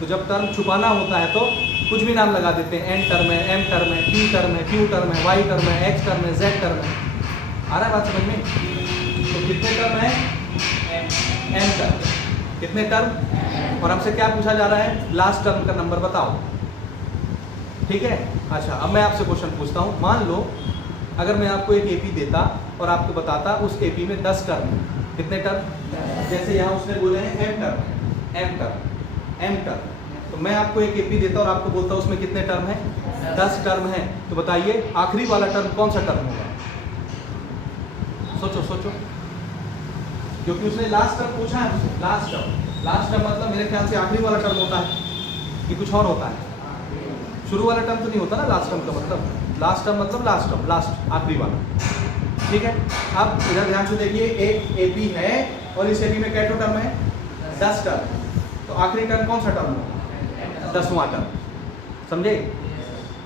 तो जब टर्म छुपाना होता है तो कुछ भी नाम लगा देते हैं। एन टर्म है, एम टर्म है, पी टर्म है, क्यू टर्म है, वाई टर्म है, एक्स टर्म है, जेड टर्म है। आ रहा है बात समझ में? तो कितने टर्म है? M term. कितने टर्म? और हमसे क्या पूछा जा रहा है? लास्ट टर्म का नंबर बताओ। ठीक है, अच्छा अब मैं आपसे क्वेश्चन पूछता हूँ। मान लो अगर मैं आपको एक एपी देता और आपको बताता उस एपी में 10 टर्म है। कितने टर्म? जैसे यहाँ उसने बोले हैं M term, M term, M term. तो मैं आपको एक एपी देता और आपको बोलता उसमें कितने टर्म है? 10 टर्म है। तो बताइए आखिरी वाला टर्म कौन सा टर्म होगा? सोचो सोचो, क्योंकि उसने लास्ट टर्म पूछा है हमसे। लास्ट टर्म मतलब मेरे ख्याल से आखिरी वाला टर्म होता है कि कुछ और होता है? शुरू वाला टर्म तो नहीं होता ना लास्ट टर्म का मतलब। लास्ट टर्म मतलब लास्ट टर्म, लास्ट आखिरी वाला। ठीक है, अब इधर ध्यान से देखिए, एक एपी है और इस एपी में कैटो टर्म है? 10 टर्म। तो आखिरी टर्म कौन सा टर्म होगा? 10वां टर्म। समझे?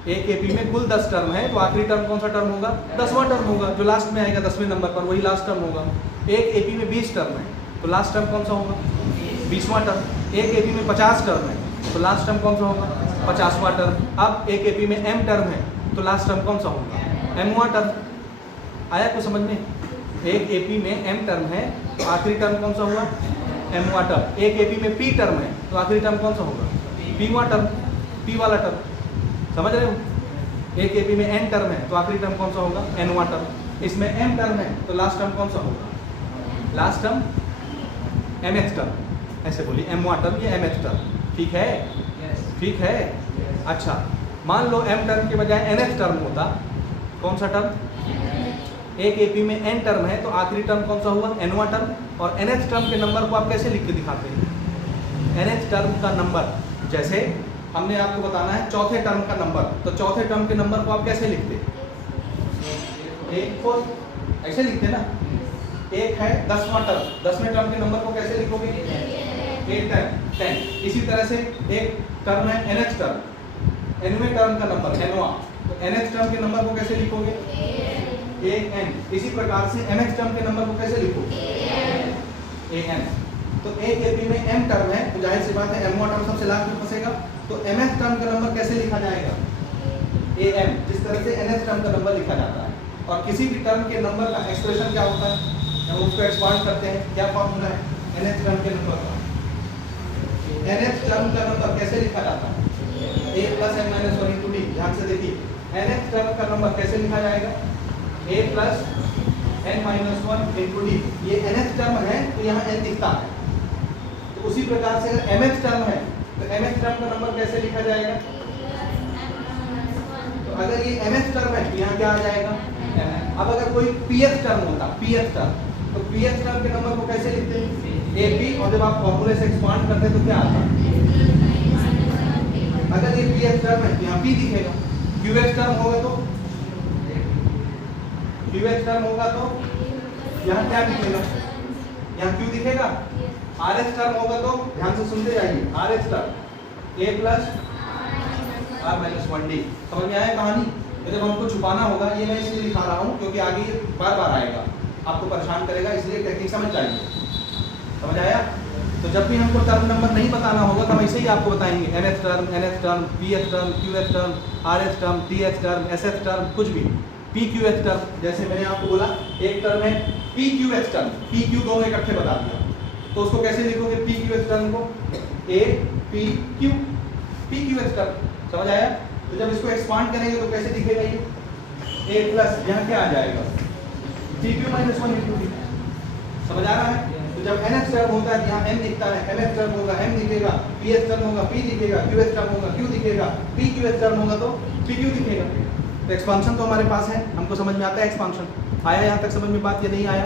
एक एपी में कुल 10 टर्म है, तो आखिरी टर्म कौन सा टर्म होगा? 10वां टर्म होगा, जो लास्ट में आएगा 10वें नंबर पर, वही लास्ट टर्म होगा। एक एपी में 20 टर्म है, तो लास्ट टर्म कौन सा होगा? 20वां टर्म। एक एपी में 50 टर्म है, तो लास्ट टर्म कौन सा होगा? 50वां टर्म। अब एक एपी में एम टर्म है, तो लास्ट टर्म कौन सा होगा? एमवां टर्म। आया कुछ समझ में? एक एपी में एम टर्म है, तो आखिरी टर्म कौन सा हुआ? एमवां टर्म। एक एपी में पी टर्म है, तो आखिरी टर्म कौन सा होगा? पीवां टर्म, पी वाला टर्म। समझ रहे हो? एक एपी में एन टर्म है, तो आखिरी टर्म कौन सा होगा? एनवां टर्म। इसमें एम टर्म है, तो लास्ट टर्म कौन सा होगा? Last term MX term. ऐसे बोलिए, एमवां टर्म या एमएक्स टर्म। ठीक है? ठीक है, अच्छा मान लो एम टर्म के बजाय एनएक्स टर्म होता, कौन सा टर्म? एक एपी में एन टर्म है, तो आखिरी टर्म कौन सा हुआ? एनवां टर्म। और एनएक्स टर्म के नंबर को आप कैसे लिख के दिखाते हैं? एनएक्स टर्म का नंबर, जैसे हमने आपको बताना है चौथे टर्म का नंबर, तो चौथे टर्म के नंबर को आप कैसे लिखते? 1 4 ऐसे लिखते ना। एक है 10वां टर्म, 10वें टर्म के नंबर को कैसे लिखोगे? 8 10। इसी तरह से एक टर्म है एनएक्स टर्म, एनवें टर्म का नंबर एनवा, तो एनएक्स टर्म के नंबर को कैसे लिखोगे? एन। इसी प्रकार से एमएक्स टर्म के नंबर को कैसे लिखोगे? एन। तो एक एपी में एम टर्म है, तो जाहिर सी बात है एमवा टर्म सबसे लास्ट में फंसेगा, तो एमएक्स टर्म का नंबर कैसे लिखा जाएगा? एम। जिस तरह से एनएक्स टर्म का नंबर लिखा जाता है। और किसी भी टर्म के नंबर का एक्सप्रेशन क्या होता है? हम उसको एक्सपांड करते हैं, क्या फॉर्मूला है एनएक्स टर्म के नंबर का? एनएक्स टर्म का नंबर कैसे लिखा जाता है? a plus n minus 1 into d. ध्यान से देखिए, एनएक्स टर्म का नंबर कैसे लिखा जाएगा? a plus n minus 1 into d. ये एनएक्स टर्म है, तो यहाँ n दिखता है। तो उसी प्रकार से अगर एमएक्स टर्म है, तो एमएक्स टर्म का नंबर कैसे लिखा जाएगा? तो अगर ये एमएक्स टर्म है, तो यहाँ क्या आ जाएगा? अब अगर कोई पीएक्स टर्म होता, पीएक्स टर्म, तो पीएक्स टर्म के नंबर को कैसे लिखते हैं? एपी, और जब आप फॉर्मूले से एक्सपांड करते हैं तो क्या आता है? अगर ये पीएक्स टर्म है, यहाँ पी दिखेगा। क्यूएक्स टर्म होगा तो क्यूएक्स टर्म होगा तो यहाँ क्या दिखेगा? यहाँ क्यू दिखेगा। आरएक्स टर्म होगा तो ध्यान से सुनते जाइए, आरएक्स term a plus r minus 1 d. समझ में आया कहानी? जब हमको छुपाना होगा, ये मैं इसलिए दिखा रहा हूँ क्योंकि आगे ये बार बार आएगा, आपको परेशान करेगा, इसलिए टेक्निक समझ जाइए। समझ आया? तो जब भी हमको टर्म नंबर नहीं बताना होगा तो हम ऐसे ही आपको बताएंगे, MX term, NX term, px term, क्यूएक्स term, RX term, TX term, SX term, कुछ भी। पी क्यू एच टर्म, जैसे मैंने आपको बोला एक टर्म है P Q H term, P Q दोनों इकट्ठे बता दिया, तो उसको कैसे लिखोगे पी क्यू एच टर्म को, A P Q, P Q H term, समझ आया। तो जब इसको एक्सपांड करेंगे तो कैसे दिखेगा ये, ए प्लस यहाँ क्या आ जाएगा P Q minus one into D, समझ आ रहा है। तो जब एन एच टर्म होता है यहाँ एन दिखता है, एम एच टर्म होगा एम दिखेगा, पी एच टर्म होगा पी दिखेगा, क्यू एच टर्म होगा क्यू दिखेगा, पी क्यू एच टर्म होगा तो पी क्यू दिखेगा। तो एक्सपांशन तो हमारे पास है, हमको समझ में आता है एक्सपांशन। आया यहाँ तक समझ में बात या नहीं आया,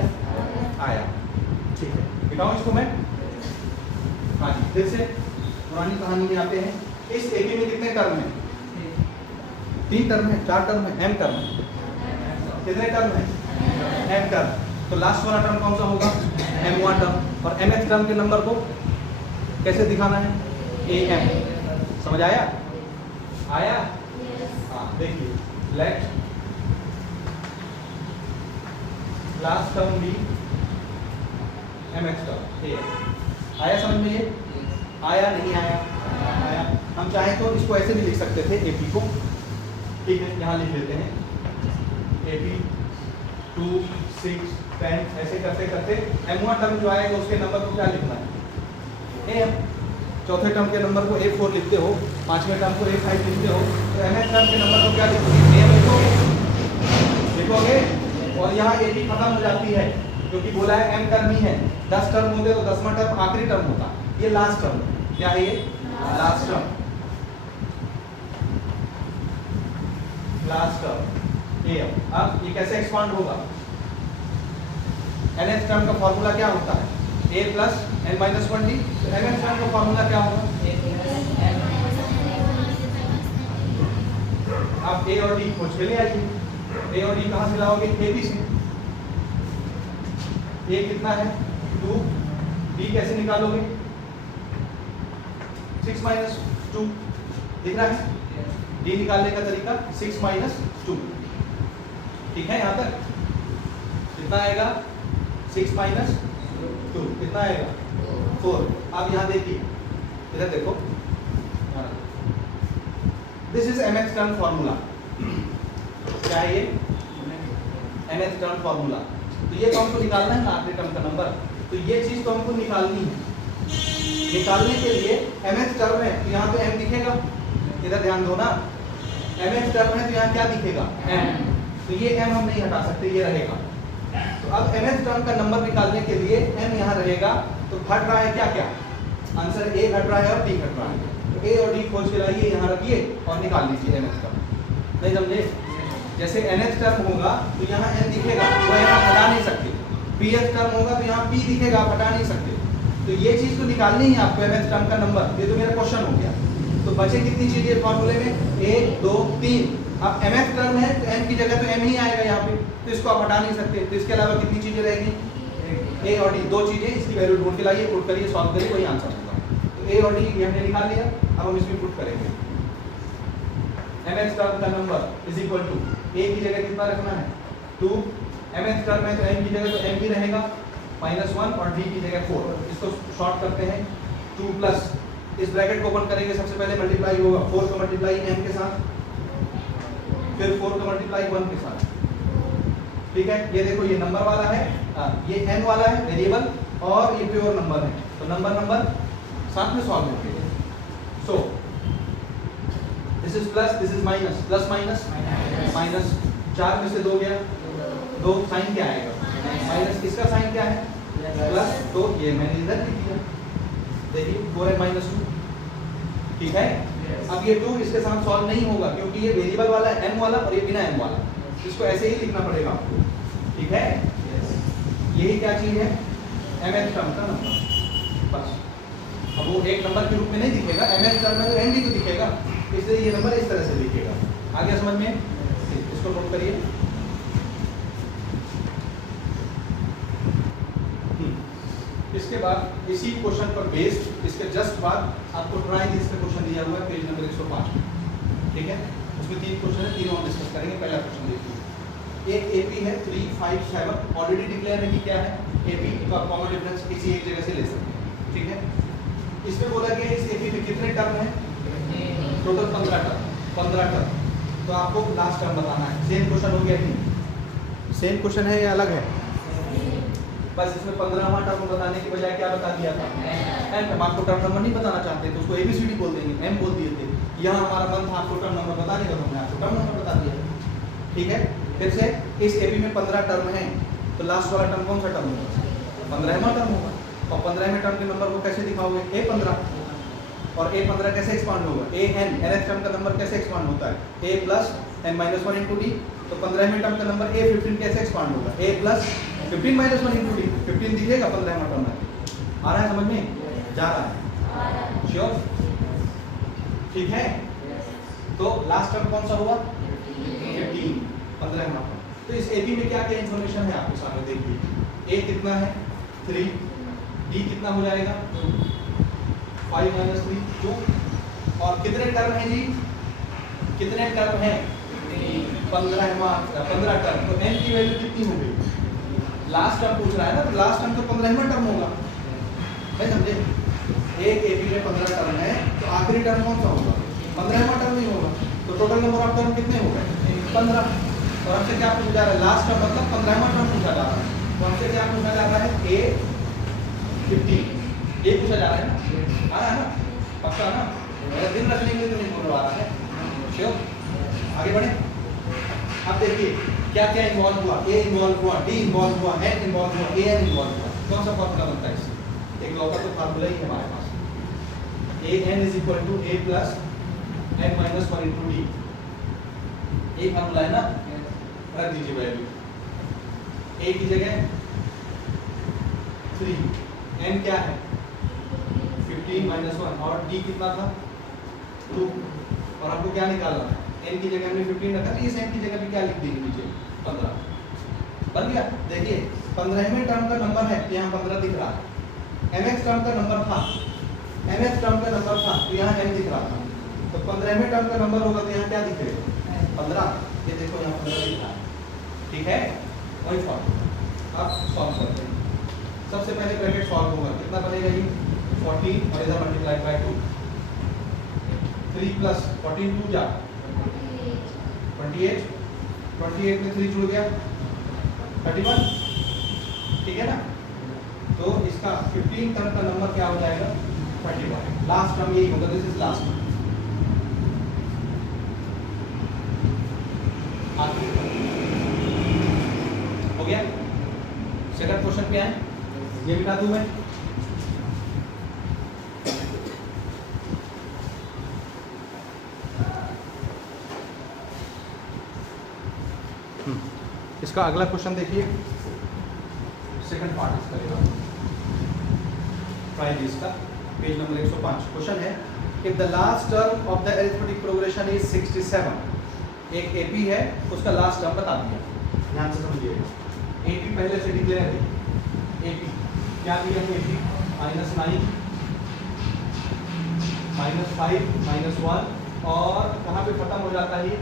आया, ठीक है। दिखाऊं इसको मैं, हाँ जी, फिर से पुरानी कहानी में आते हैं। इस एपी में कितने टर्म है, 3 टर्म है, 4 टर्म है, एम टर्म है, कितने टर्म है, एम टर्म। तो लास्ट वाला टर्म कौन सा होगा, m1 टर्म, और mth टर्म के नंबर को कैसे दिखाना है, am, समझ आया, आया, हाँ देखिए, लेट लास्ट टर्म भी mth टर्म, आया समझ में ये, आया नहीं आया, आया। हम चाहें तो इसको ऐसे भी लिख सकते थे AP को, ठीक है, यहाँ लिख लेते हैं AP 2 6 10, ऐसे करते करते m1 टर्म जो आएगा उसके नंबर को क्या लिखना है, am, चौथे टर्म के नंबर को A4 लिखते हो, पांचवें टर्म को A5 लिखते हो, तो mth टर्म के नंबर को क्या लिखोगे, am लिखोगे, और यहाँ AP खत्म हो जाती है क्योंकि बोला है m टर्म ही है, 10 टर्म होते तो 10वां टर्म आखिरी टर्म होता, ये लास्ट टर्म, क्या है ये, last term, last term am। अब ये कैसे एक्सपांड होगा, nth टर्म का फॉर्मूला क्या होता है, a plus n minus 1d, तो mth टर्म का फॉर्मूला क्या होगा, आप a और d खोज के ले आइए, a और d कहाँ से लाओगे, a b से, a कितना है 2, d कैसे निकालोगे 6 माइनस 2, दिख रहा है, d निकालने का तरीका 6 माइनस 2, ठीक है, यहाँ तक कितना आएगा 6 माइनस 2, कितना आएगा 4। अब यहाँ देखिए, इधर देखो, this is mth term formula, क्या है ये, mth टर्म फॉर्मूला। तो ये तो हमको निकालना है ना आखिरी टर्म का नंबर, तो ये चीज तो हमको निकालनी है। निकालने के लिए mth टर्म है तो यहाँ पे m दिखेगा, इधर ध्यान दो ना, mth टर्म है तो यहाँ क्या दिखेगा, m, तो ये m हम नहीं हटा सकते, ये रहेगा। तो अब mth टर्म का नंबर निकालने के लिए m यहाँ रहेगा, तो घट रहा है क्या क्या, आंसर a घट रहा है और d घट रहा है, तो a और d खोज के लाइए, यहाँ रखिए और निकाल लीजिए mth टर्म, नहीं समझे। जैसे nth टर्म होगा तो यहाँ n दिखेगा, वो यहाँ हटा नहीं सकते, pth टर्म होगा तो यहाँ p दिखेगा, आप हटा नहीं सकते, तो ये चीज तो निकालनी है आपको mth टर्म का नंबर, ये तो मेरा क्वेश्चन हो गया। तो बचे कितनी चीजें फॉर्मूले में, 1 2 3, अब mth टर्म है तो m की जगह तो m ही आएगा यहाँ पे, तो इसको आप हटा नहीं सकते, तो इसके अलावा कितनी चीजें रहेगी, a और d, 2 चीजें, इसकी वैल्यू ढूंढ के लाइए, पुट करिए, सॉल्व करिए, वही आंसर होगा। तो a और d ये हमने निकाल लिया, अब हम इसमें पुट करेंगे, mth टर्म का number is equal to a की जगह कितना रखना है 2, mth टर्म है तो m की जगह तो m भी रहेगा -1 और d की जगह 4, इसको शॉर्ट करते हैं 2 प्लस, इस ब्रैकेट को ओपन करेंगे, सबसे पहले मल्टीप्लाई होगा 4 का मल्टीप्लाई m के साथ, फिर 4 का मल्टीप्लाई 1 के साथ, ठीक है। ये देखो ये नंबर वाला है, ये n वाला है वेरिएबल, और ये प्योर नंबर है, तो नंबर साथ में सॉल्व होंगे। So this is plus, this is minus, plus minus minus, 4 में से 2 गया, 2 साइन क्या आएगा माइनस, इसका साइन क्या है प्लस, तो ये मैंने इधर लिख दिया, देखिए 4n-2, ठीक है। अब ये 2 इसके साथ सॉल्व नहीं होगा क्योंकि ये वेरिएबल वाला है m वाला और ये बिना m वाला, इसको ऐसे ही लिखना पड़ेगा आपको, ठीक है। यही क्या चीज है, mth टर्म का नंबर, बस। अब वो एक नंबर के रूप में नहीं दिखेगा, mth टर्म में तो m भी तो दिखेगा, इसलिए ये नंबर इस तरह से दिखेगा। आगे समझ में, इसको नोट करिए। इसके बाद इसी क्वेश्चन पर बेस्ड, इसके जस्ट बाद आपको ट्राई दिस का क्वेश्चन दिया हुआ है पेज नंबर 105, ठीक है। उसमें 3 क्वेश्चन है, तीनों हम डिस्कस करेंगे। पहला क्वेश्चन देखिए, एक एपी है 3 5 7, ऑलरेडी डिक्लेयर है कि क्या है एपी, तो आप कॉमन डिफरेंस किसी एक जगह से ले सकते हैं, ठीक है। इसमें बोला गया इस एपी में कितने टर्म है, टोटल 15 टर्म, तो आपको लास्ट टर्म बताना है। सेम क्वेश्चन हो गया कि सेम क्वेश्चन है या अलग है? बस इसमें 15वां टर्म बताने की बजाय क्या बता दिया था? एम। हम आपको टर्म नंबर नहीं बताना चाहते तो उसको एबीसीडी बोल देंगे, एम बोल दिए थे। यहाँ हमारा मन था आपको टर्म नंबर बताने का, तो हमने आपको टर्म नंबर बता दिया। ठीक है, फिर से इस एबी में 15 टर्म है, तो लास्ट वाला टर्म कौन सा टर्म होगा? 15वां टर्म होगा। और 15वें टर्म के नंबर को कैसे दिखाओगे? A15। और A15 कैसे एक्सपांड होगा? AN, nth टर्म का नंबर कैसे एक्सपांड होता है? A plus n minus 1 into D. तो 15वें टर्म का नंबर A15 कैसे एक्सपांड होगा? A plus 15 minus 1 into D. 15 दिखेगा 15वां टर्म में। आ रहा है समझ में? जा रहा है? श्योर? ठीक है। तो लास्ट टर्म कौन सा हुआ? 15, 15वां टर्म। तो इस AB में क्या क्या इन्फॉर्मेशन है आपके सामने देखिए। A कितना है? 3। D कितना हो जाएगा? 5 माइनस 3 2। और कितने टर्म है जी? कितने टर्म है? 15 टर्म। तो n की वैल्यू कितनी हो गई? लास्ट टर्म पूछ रहा है ना, तो लास्ट टर्म तो 15वां टर्म होगा, है समझे? एक AB में 15 टर्म है, तो आखिरी टर्म कौन सा होगा? 15वां टर्म ही होगा। तो टोटल नंबर ऑफ टर्म कितने हो गए? 15। और हमसे क्या पूछा जा रहा है? लास्ट टर्म मतलब 15वां टर्म पूछा जा रहा है। तो हमसे क्या पूछा जा रहा है? A15 ये पूछा जा रहा है ना? आ रहा है ना? पक्का ना? मेरा दिन रखने के लिए तो नहीं बोल रहा है। श्योर? आगे बढ़े। अब देखिए क्या क्या इन्वॉल्व हुआ। A इन्वॉल्व हुआ, D इन्वॉल्व हुआ, N इन्वॉल्व हुआ, AN इन्वॉल्व हुआ। कौन सा फॉर्मूला बनता है इससे? एक लॉ का तो फार्मूला ही है हमारे पास। AN is equal to A plus n minus 1 into d. एक फार्मूला है ना? रख दीजिए वैल्यू। A की जगह 3, n क्या है? 15 माइनस 1 और d कितना था? 2। और आपको क्या निकालना है? n की जगह हमने 15 रखा, तो इस n की जगह पे क्या लिख देंगे नीचे? 15। बन गया। देखिए 15वें टर्म का नंबर है, यहाँ 15 दिख रहा है। mx टर्म का नंबर था, mx टर्म का नंबर था, तो यहाँ n दिख रहा था। तो 15वें टर्म का नंबर होगा तो यहाँ क्या दिख रहा है? 15। ये देखो यहाँ 15 दिख रहा है। ठीक है, वही फॉर्म। अब सॉल्व करते हैं। सबसे पहले ब्रैकेट सॉल्व होगा, कितना बनेगा ये? 14 और इधर मल्टीप्लाई बाय 2। 3 प्लस 14 2 जा 28। 28 में 3 जुड़ गया 31। ठीक है ना? तो इसका 15 टर्म का नंबर क्या हो जाएगा? 31। लास्ट टर्म यही होगा, दिस इज लास्ट टर्म। हो गया। सेकंड क्वेश्चन पे आए, ये बिठा दूं मैं। इसका अगला क्वेश्चन देखिए, सेकंड पार्ट इसका फाइव इसका पेज नंबर 105। क्वेश्चन है, if the last term of the arithmetic progression is 67। एक एपी है, उसका लास्ट टर्म बता दिया। ध्यान से समझिएगा। एपी पहले से डिक्लेयर है। एपी क्या दिया? एपी -9 -5 -1 और कहाँ पे खत्म हो जाता है?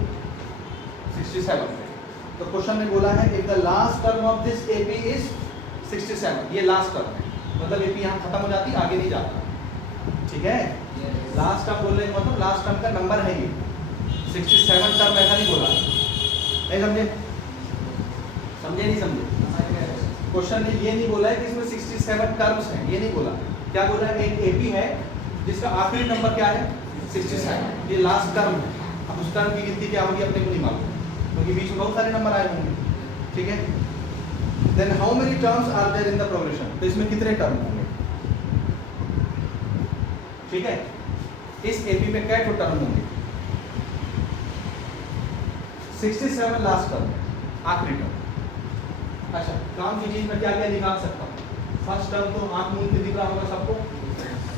67 पे। तो क्वेश्चन में बोला है if the last term of this AP is 67, ये लास्ट टर्म है, मतलब एपी यहाँ खत्म हो जाती, आगे नहीं जाता। ठीक है, लास्ट टर्म बोलने का मतलब लास्ट टर्म का नंबर है ये। 67 टर्म ऐसा नहीं बोला, नहीं समझे? समझे नहीं समझे? क्वेश्चन ने ये नहीं बोला है कि इसमें 67 टर्म्स हैं, ये नहीं बोला। क्या बोला है? एक एपी है जिसका आखिरी नंबर क्या है? 67। ये लास्ट टर्म है। अब उस टर्म की गिनती क्या होगी अपने को नहीं मालूम, क्योंकि बीच में बहुत सारे नंबर आए होंगे। ठीक है, then how many terms are there in the progression? तो इसमें कितने टर्म होंगे? ठीक है, इस एपी में कै टर्म होंगे? 67 लास्ट टर्म, आखिरी टर्म। अच्छा, काम कीजिए, इसमें क्या क्या निकाल सकता हूँ? फर्स्ट टर्म तो आंख मूंद के दिख रहा होगा सबको।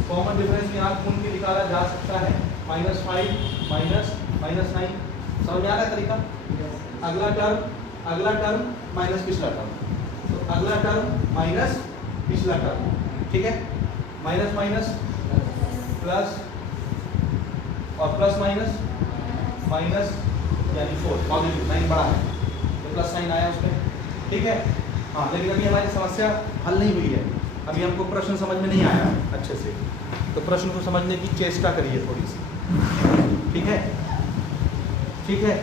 कॉमन डिफरेंस में आंख मूंद के निकाला जा सकता है। -5 -9। समझ में आ रहा है तरीका? अगला टर्म माइनस पिछला टर्म, तो अगला टर्म माइनस पिछला टर्म। ठीक है, माइनस माइनस प्लस और प्लस माइनस माइनस यानी 4 पॉजिटिव 9 बड़ा है तो प्लस साइन आया उसमें। ठीक है, हाँ, लेकिन अभी हमारी समस्या हल नहीं हुई है, अभी हमको प्रश्न समझ में नहीं आया अच्छे से, तो प्रश्न को समझने की चेष्टा करिए थोड़ी सी। ठीक है, ठीक है,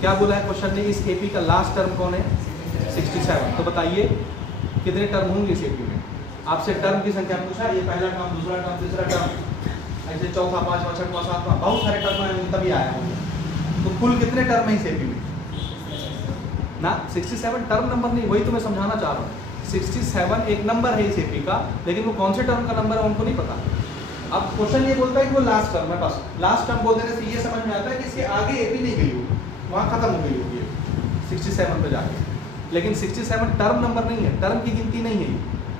क्या बोला है क्वेश्चन ने, इस एपी का लास्ट टर्म कौन है 67। तो बताइए कितने टर्म होंगे इस एपी में। आपसे टर्म की संख्या पूछा, ये पहला टर्म, दूसरा टर्म, तीसरा टर्म, ऐसे चौथा, पांचवा, छठवां, सातवां, बहुत सारे टर्म हैं, तभी आया होंगे। तो कुल कितने टर्म है इस एपी में ना, 67 टर्म नंबर नहीं, वही तो मैं समझाना चाह रहा हूँ। 67 एक नंबर है इस एपी का, लेकिन वो कौन से टर्म का नंबर है उनको नहीं पता। अब क्वेश्चन ये बोलता है कि वो लास्ट टर्म है, बस लास्ट टर्म बोल देने से ये समझ में आता है कि इसके आगे एपी नहीं गई होगी, वहाँ खत्म हो गई होगी 67 पे जाके। लेकिन 67 टर्म नंबर नहीं है, टर्म की गिनती नहीं है,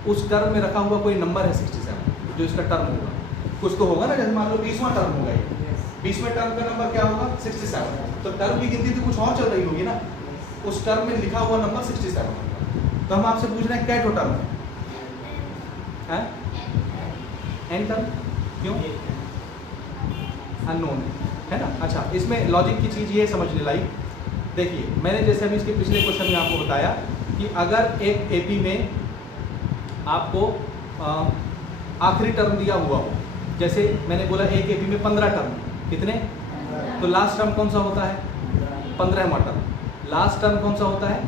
उस टर्म में रखा हुआ कोई नंबर है 67 जो इसका टर्म होगा। कुछ तो होगा ना, जैसे मान लो 20वां टर्म होगा ये, 20वें टर्म का नंबर क्या होगा 67, तो टर्म की गिनती तो कुछ और चल रही होगी ना, उस टर्म में लिखा हुआ नंबर 67 होगा। तो हम आपसे पूछ रहे हैं क्या टर्म है, एन टर्म, क्यों, अननोन है ना। अच्छा, इसमें लॉजिक की चीज़ ये समझने लायक, देखिए मैंने जैसे अभी इसके पिछले क्वेश्चन में आपको बताया कि अगर एक एपी में आपको आखिरी टर्म दिया हुआ हो, जैसे मैंने बोला एक एपी में 15 टर्म, कितने, तो लास्ट टर्म कौन सा होता है 15वां टर्म, लास्ट टर्म कौन सा होता है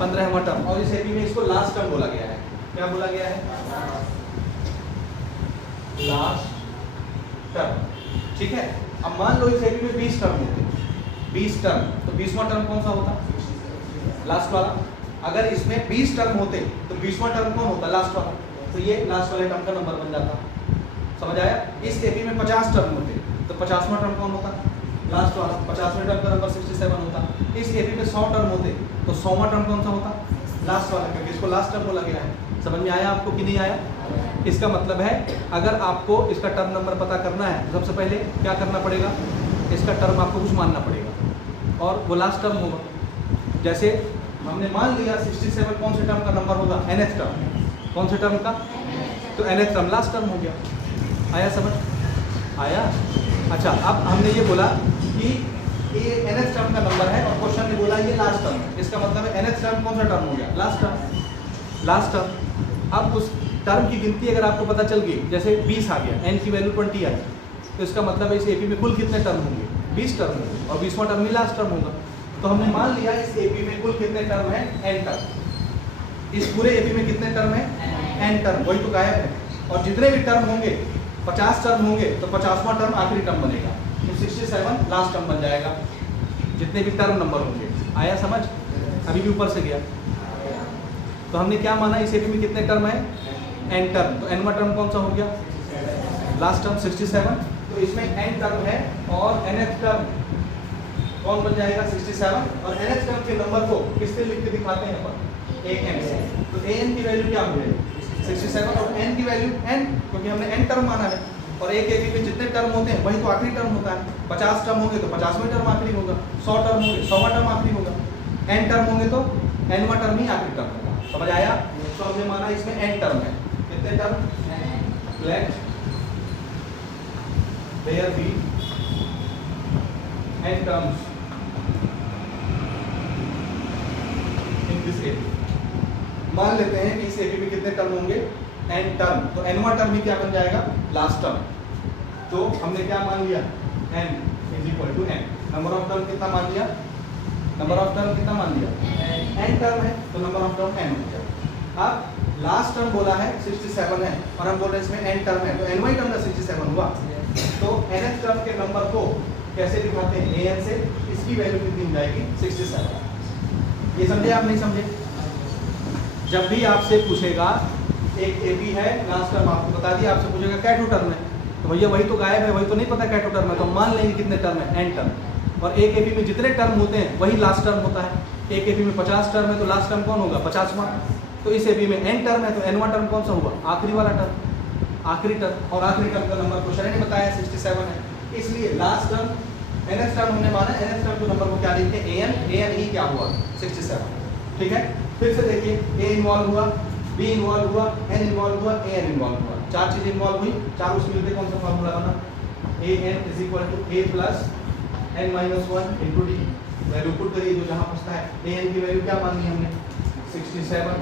15वां टर्म, और इस एपी में इसको लास्ट टर्म बोला गया है। क्या बोला गया है, लास्ट टर्म, ठीक है। अब मान लो इस एपी में 20 टर्म होते, 20 टर्म, तो 20वां टर्म कौन सा होता, लास्ट वाला। अगर इसमें 20 टर्म होते तो 20वां टर्म कौन होता, लास्ट वाला, तो ये लास्ट वाले टर्म का नंबर बन जाता, समझ आया। इस एपी में 50 टर्म होते तो 50वां टर्म कौन होता, लास्ट वाला, 50वें टर्म का नंबर 67 होता। इस एपी में 100 टर्म होते तो 100वां टर्म कौन सा होता, लास्ट वाला, क्योंकि इसको लास्ट टर्म बोला गया है। समझ में आया आपको कि नहीं आया। इसका मतलब है अगर आपको इसका टर्म नंबर पता करना है तो सबसे पहले क्या करना पड़ेगा, इसका टर्म आपको कुछ मानना पड़ेगा और वो लास्ट टर्म होगा। जैसे हमने मान लिया 67 कौन से टर्म का नंबर होगा, nth टर्म, कौन से टर्म का, तो nth टर्म लास्ट टर्म हो गया। आया समझ, आया। अच्छा, अब हमने ये बोला कि ये nth टर्म का नंबर है और क्वेश्चन ने बोला ये लास्ट टर्म है, इसका मतलब है nth टर्म कौन सा टर्म हो गया, लास्ट टर्म, लास्ट टर्म। अब उस टर्म की गिनती अगर आपको पता चल गई, जैसे 20 आ गया, n की वैल्यू 20 आई, तो इसका मतलब है इस एपी में कुल कितने टर्म होंगे, 20 टर्म होंगे, और 20वां टर्म ही लास्ट टर्म होगा। तो हमने मान लिया इस एपी में कुल कितने टर्म है, n टर्म। इस पूरे एपी में कितने टर्म है, n टर्म, वही तो गायब है। और जितने भी टर्म होंगे, 50 टर्म होंगे तो 50वां टर्म आखिरी टर्म बनेगा, तो 67 लास्ट टर्म बन जाएगा, जितने भी टर्म नंबर होंगे। आया समझ, अभी भी ऊपर से गया। तो हमने क्या माना, इस एपी में कितने टर्म है, n टर्म, तो nवां टर्म कौन सा हो गया, लास्ट टर्म 67, तो इसमें n टर्म है और nth टर्म कौन बन जाएगा 67, और nth टर्म के नंबर को किससे लिख के दिखाते हैं अपन, an से। तो an की वैल्यू क्या हो जाएगी 67, और n की वैल्यू n, क्योंकि हमने n टर्म माना है, और एक एपी में जितने टर्म होते हैं वही तो आखिरी टर्म होता है। 50 टर्म होंगे तो 50वें टर्म आखिरी होगा, 100 टर्म होंगे 100वां टर्म आखिरी होगा, n टर्म होंगे तो nवां टर्म ही आखिरी टर्म होगा। समझ आया। तो हमने माना इसमें n टर्म है, कितने term, let there be n terms in this AP. मान लेते हैं कि इस एपी में कितने टर्म होंगे, n टर्म, तो nवां टर्म ही क्या बन जाएगा, लास्ट टर्म। तो हमने क्या मान लिया, n is equal to n, number of term कितना मान लिया, नंबर ऑफ टर्म कितना मान लिया, n टर्म है तो नंबर ऑफ टर्म n हो गया। अब लास्ट टर्म बोला है 67 है और हम बोल रहे हैं इसमें n टर्म है, तो nवां टर्म का 67 हुआ। तो nth टर्म के नंबर को कैसे दिखाते हैं, an से, इसकी वैल्यू कितनी हो जाएगी 67। ये समझे आप, नहीं समझे। जब भी आपसे पूछेगा एक एपी है, लास्ट टर्म आपको बता दिया, आपसे पूछेगा कैटो टर्म है, तो भैया वही तो गायब है, वही तो नहीं पता कैटो टर्म है, तो मान लेंगे कितने टर्म है, n टर्म। और एक एपी में जितने टर्म होते हैं वही लास्ट टर्म होता है। एक एपी में 50 टर्म है तो लास्ट टर्म कौन होगा, 50वां। तो इस एपी में n टर्म है तो nवां टर्म कौन सा हुआ, आखिरी वाला टर्म, आखिरी टर्म। और आखिरी टर्म का नंबर क्वेश्चन ने बताया 67 है, इसलिए लास्ट टर्म nth टर्म हमने माना, nth टर्म के नंबर को क्या लिखते हैं, an ही क्या हुआ 67। ठीक है, फिर से देखिए, a इन्वॉल्व हुआ, b इन्वॉल्व हुआ, n इन्वॉल्व हुआ, an इन्वॉल्व हुआ, चार चीजें इन्वॉल्व हुई, चारों से मिलकर कौन सा फार्मूला बना, an is equal to a plus n minus 1 into d. Value put करिए जो जहाँ पूछता है, an की वैल्यू क्या मानी हमने 67,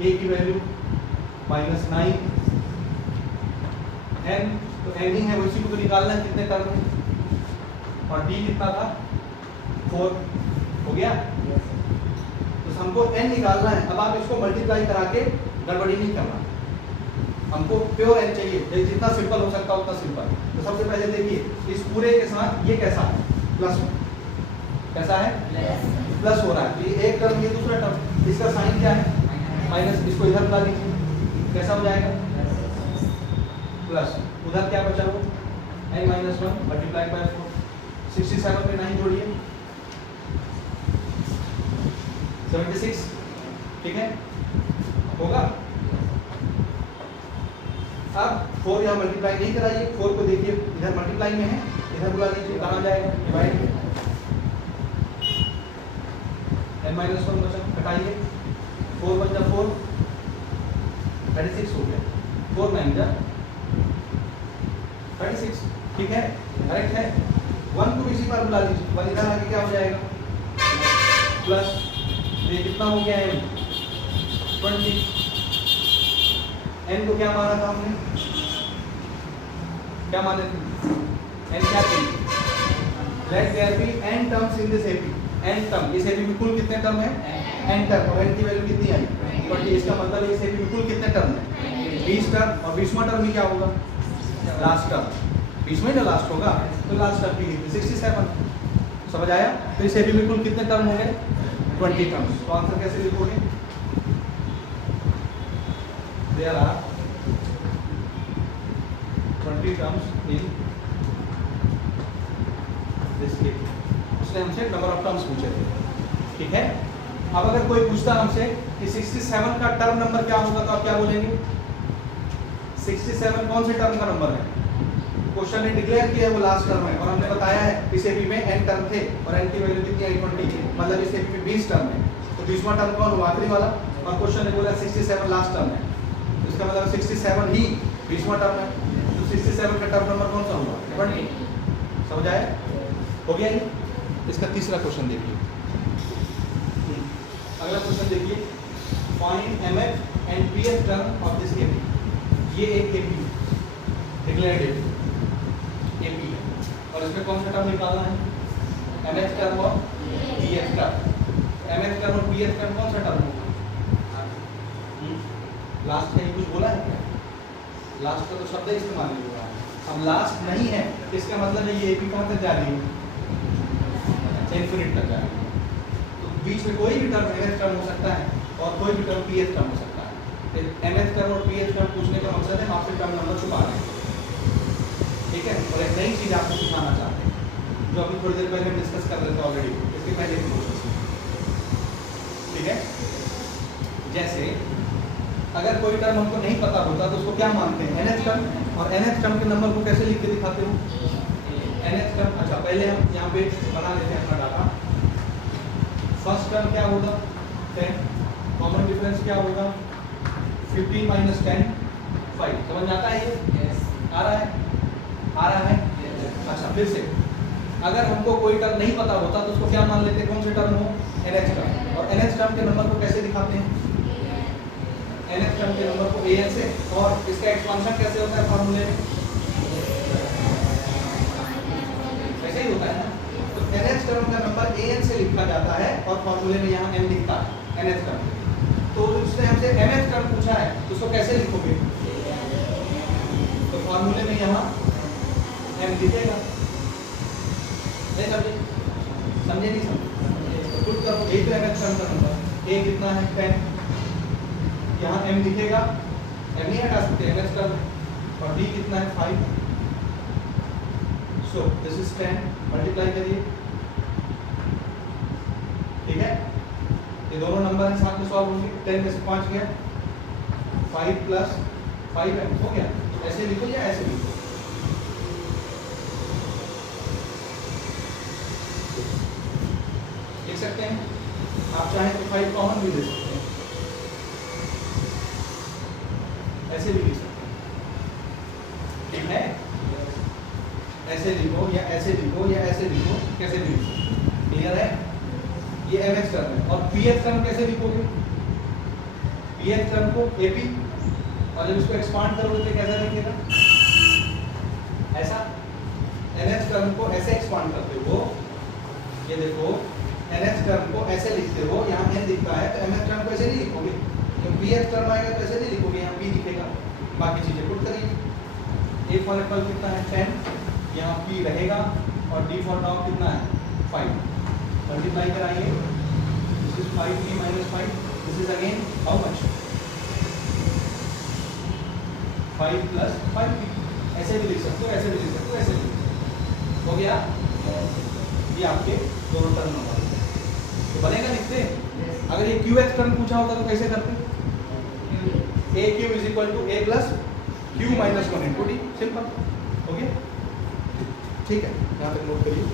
a की वैल्यू -9, n तो n ही है, उसी को तो निकालना है कितने टर्म में, और d कितना था 4 हो गया। तो हमको n निकालना है। अब आप इसको मल्टीप्लाई करा के गड़बड़ी नहीं करना, हमको प्योर n चाहिए, जितना सिंपल हो सकता है उतना सिंपल। तो सबसे पहले देखिए इस पूरे के साथ ये कैसा है, प्लस कैसा है, प्लस हो रहा है। तो ये एक टर्म, ये दूसरा टर्म, इसका साइन क्या है, माइनस। इसको इधर बुला लीजिए, कैसा हो जाएगा, प्लस। उधर क्या बचा वो n-1 मल्टीप्लाई बाय 4। 67 में 9 जोड़िए, 76, ठीक है, होगा। अब 4 यहाँ मल्टीप्लाई नहीं कराइए, 4 को देखिए इधर मल्टीप्लाई में है, इधर बुला लीजिए, कहाँ जाएगा, डिवाइड में। n-1 बचा, घटाइए, 4 1 जा 4, 36 हो गया, 4 9 जा 36, ठीक है, करेक्ट है। 1 को इसी बार बुला लीजिए, 1 इधर आके क्या हो जाएगा, प्लस। ये कितना हो गया m, 20। n को क्या माना था हमने, क्या माने थे, n क्या थी, let there be n terms in this AP. n term, इस एपी में कुल कितने टर्म है, n टर्म, और n की वैल्यू कितनी आई, 20। इसका मतलब है इस एपी में कुल कितने टर्म है, 20 टर्म। और 20वां टर्म ही क्या होगा, लास्ट टर्म, 20 में ना लास्ट होगा, तो लास्ट टर्म की 67, समझ आया। तो इस एपी में कुल कितने टर्म हो गए, 20 टर्म्स। तो आंसर कैसे लिखोगे, there are 20 terms in this AP. उसने हमसे नंबर ऑफ टर्म्स पूछे थे, ठीक है। अब अगर कोई पूछता हमसे कि 67 का टर्म नंबर क्या होगा, तो आप क्या बोलेंगे, 67 कौन से टर्म का नंबर है, क्वेश्चन ने डिक्लेयर किया है वो लास्ट टर्म है, और हमने बताया है इस एपी में n टर्म थे और n की वैल्यू कितनी आई, 20, मतलब इस एपी में 20 टर्म है। तो 20वां टर्म कौन हुआ, आखिरी वाला, और क्वेश्चन ने बोला 67 लास्ट टर्म है, तो इसका मतलब 67 ही 20वां टर्म है। तो 67 का टर्म नंबर कौन सा हुआ, 20, समझ आया, हो गया ये। इसका तीसरा क्वेश्चन देखिए, अगला क्वेश्चन देखिए, find mth and pth term of this AP. ये एक एपी डिक्लेयर्ड एपी है, और इसमें कौन सा टर्म निकालना है, mth टर्म और pth टर्म। mth टर्म और pth टर्म कौन सा टर्म होगा, लास्ट का ही कुछ बोला है क्या, लास्ट का तो शब्द इस्तेमाल नहीं हुआ है। अब लास्ट नहीं है, इसका मतलब है ये एपी कहाँ तक जा रही है, इन्फिनिट तक जा रही है। तो बीच में कोई भी टर्म mth टर्म हो सकता है और कोई भी टर्म pth टर्म हो सकता है। mth टर्म और pth टर्म पूछने का मकसद है आपसे टर्म नंबर छुपा रहे हैं, ठीक है। और एक नई चीज़ आपको सिखाना चाहते हैं, जो अभी थोड़ी देर पहले डिस्कस कर रहे थे ऑलरेडी, इसके पहले भी क्वेश्चन, ठीक है। जैसे अगर कोई टर्म हमको नहीं पता होता तो उसको क्या मानते हैं, nth टर्म, और nth टर्म के नंबर को कैसे लिख के दिखाते हो, nth टर्म। अच्छा पहले हम यहाँ पे बना लेते हैं अपना डाटा। फर्स्ट टर्म क्या होगा, 10, कॉमन डिफरेंस क्या होगा, 15 माइनस 10 5। समझ में आता है ये, yes. आ रहा है yes. अच्छा फिर से, अगर हमको कोई टर्म नहीं पता होता तो उसको क्या मान लेते, कौन से टर्म हो, nth टर्म। और nth टर्म के नंबर को कैसे दिखाते हैं, nth टर्म के नंबर को an से, और इसका एक्सपांशन कैसे होता है फॉर्मूले में, ऐसे ही होता है ना। तो nth टर्म का नंबर an से लिखा जाता है और फॉर्मूले में यहाँ m लिखता है nth टर्म। तो उसने हमसे mth टर्म पूछा है तो उसको कैसे लिखोगे, तो फॉर्मूले में यहाँ m लिखेगा, नहीं समझे नहीं समझे, तो पुट करो, एक तो nth टर्म का नंबर a कितना है 10, यहाँ m लिखेगा, m नहीं हटा सकते nth टर्म, और d कितना है 5। सो दिस इज 10, मल्टीप्लाई करिए, ठीक है। ये दोनों नंबर हैं साथ में सॉल्व होंगे, 10 में से 5 गया, 5 प्लस 5m हो गया। ऐसे लिखो या ऐसे लिखो, लिख सकते हैं, आप चाहें तो 5 कॉमन भी ले सकते हैं, ऐसे भी लिख सकते हैं, ठीक है। ऐसे लिखो या ऐसे लिखो या ऐसे लिखो, कैसे भी लिखो, क्लियर है। ये mth टर्म है। और pth टर्म कैसे लिखोगे, pth टर्म को ap, और जब इसको एक्सपांड करोगे तो कैसा लिखेगा, ऐसा। nth टर्म को ऐसे एक्सपांड करते हो ये देखो nth टर्म को ऐसे लिखते हो, यहाँ n दिखता है तो mth टर्म को ऐसे नहीं लिखोगे, तो pth टर्म आएगा तो ऐसे नहीं लिखोगे, यहाँ p दिखेगा, बाकी चीजें पुट करिए। a फॉर एप्पल कितना है 10, यहाँ p रहेगा और d फॉर डॉग कितना है 5, मल्टीप्लाई कराइए, this is 5p minus 5, this is again how much 5 plus 5p, ऐसे भी लिख सकते हो, ऐसे भी लिख सकते हो, ऐसे भी लिख सकते हो। हो गया, ये आपके दोनों टर्म नंबर तो बनेगा लिखते। अगर ये qth टर्म पूछा होता तो कैसे करते, aq is equal to a plus q minus 1 into d, simple हो गया। ठीक है, यहाँ तक नोट करिए।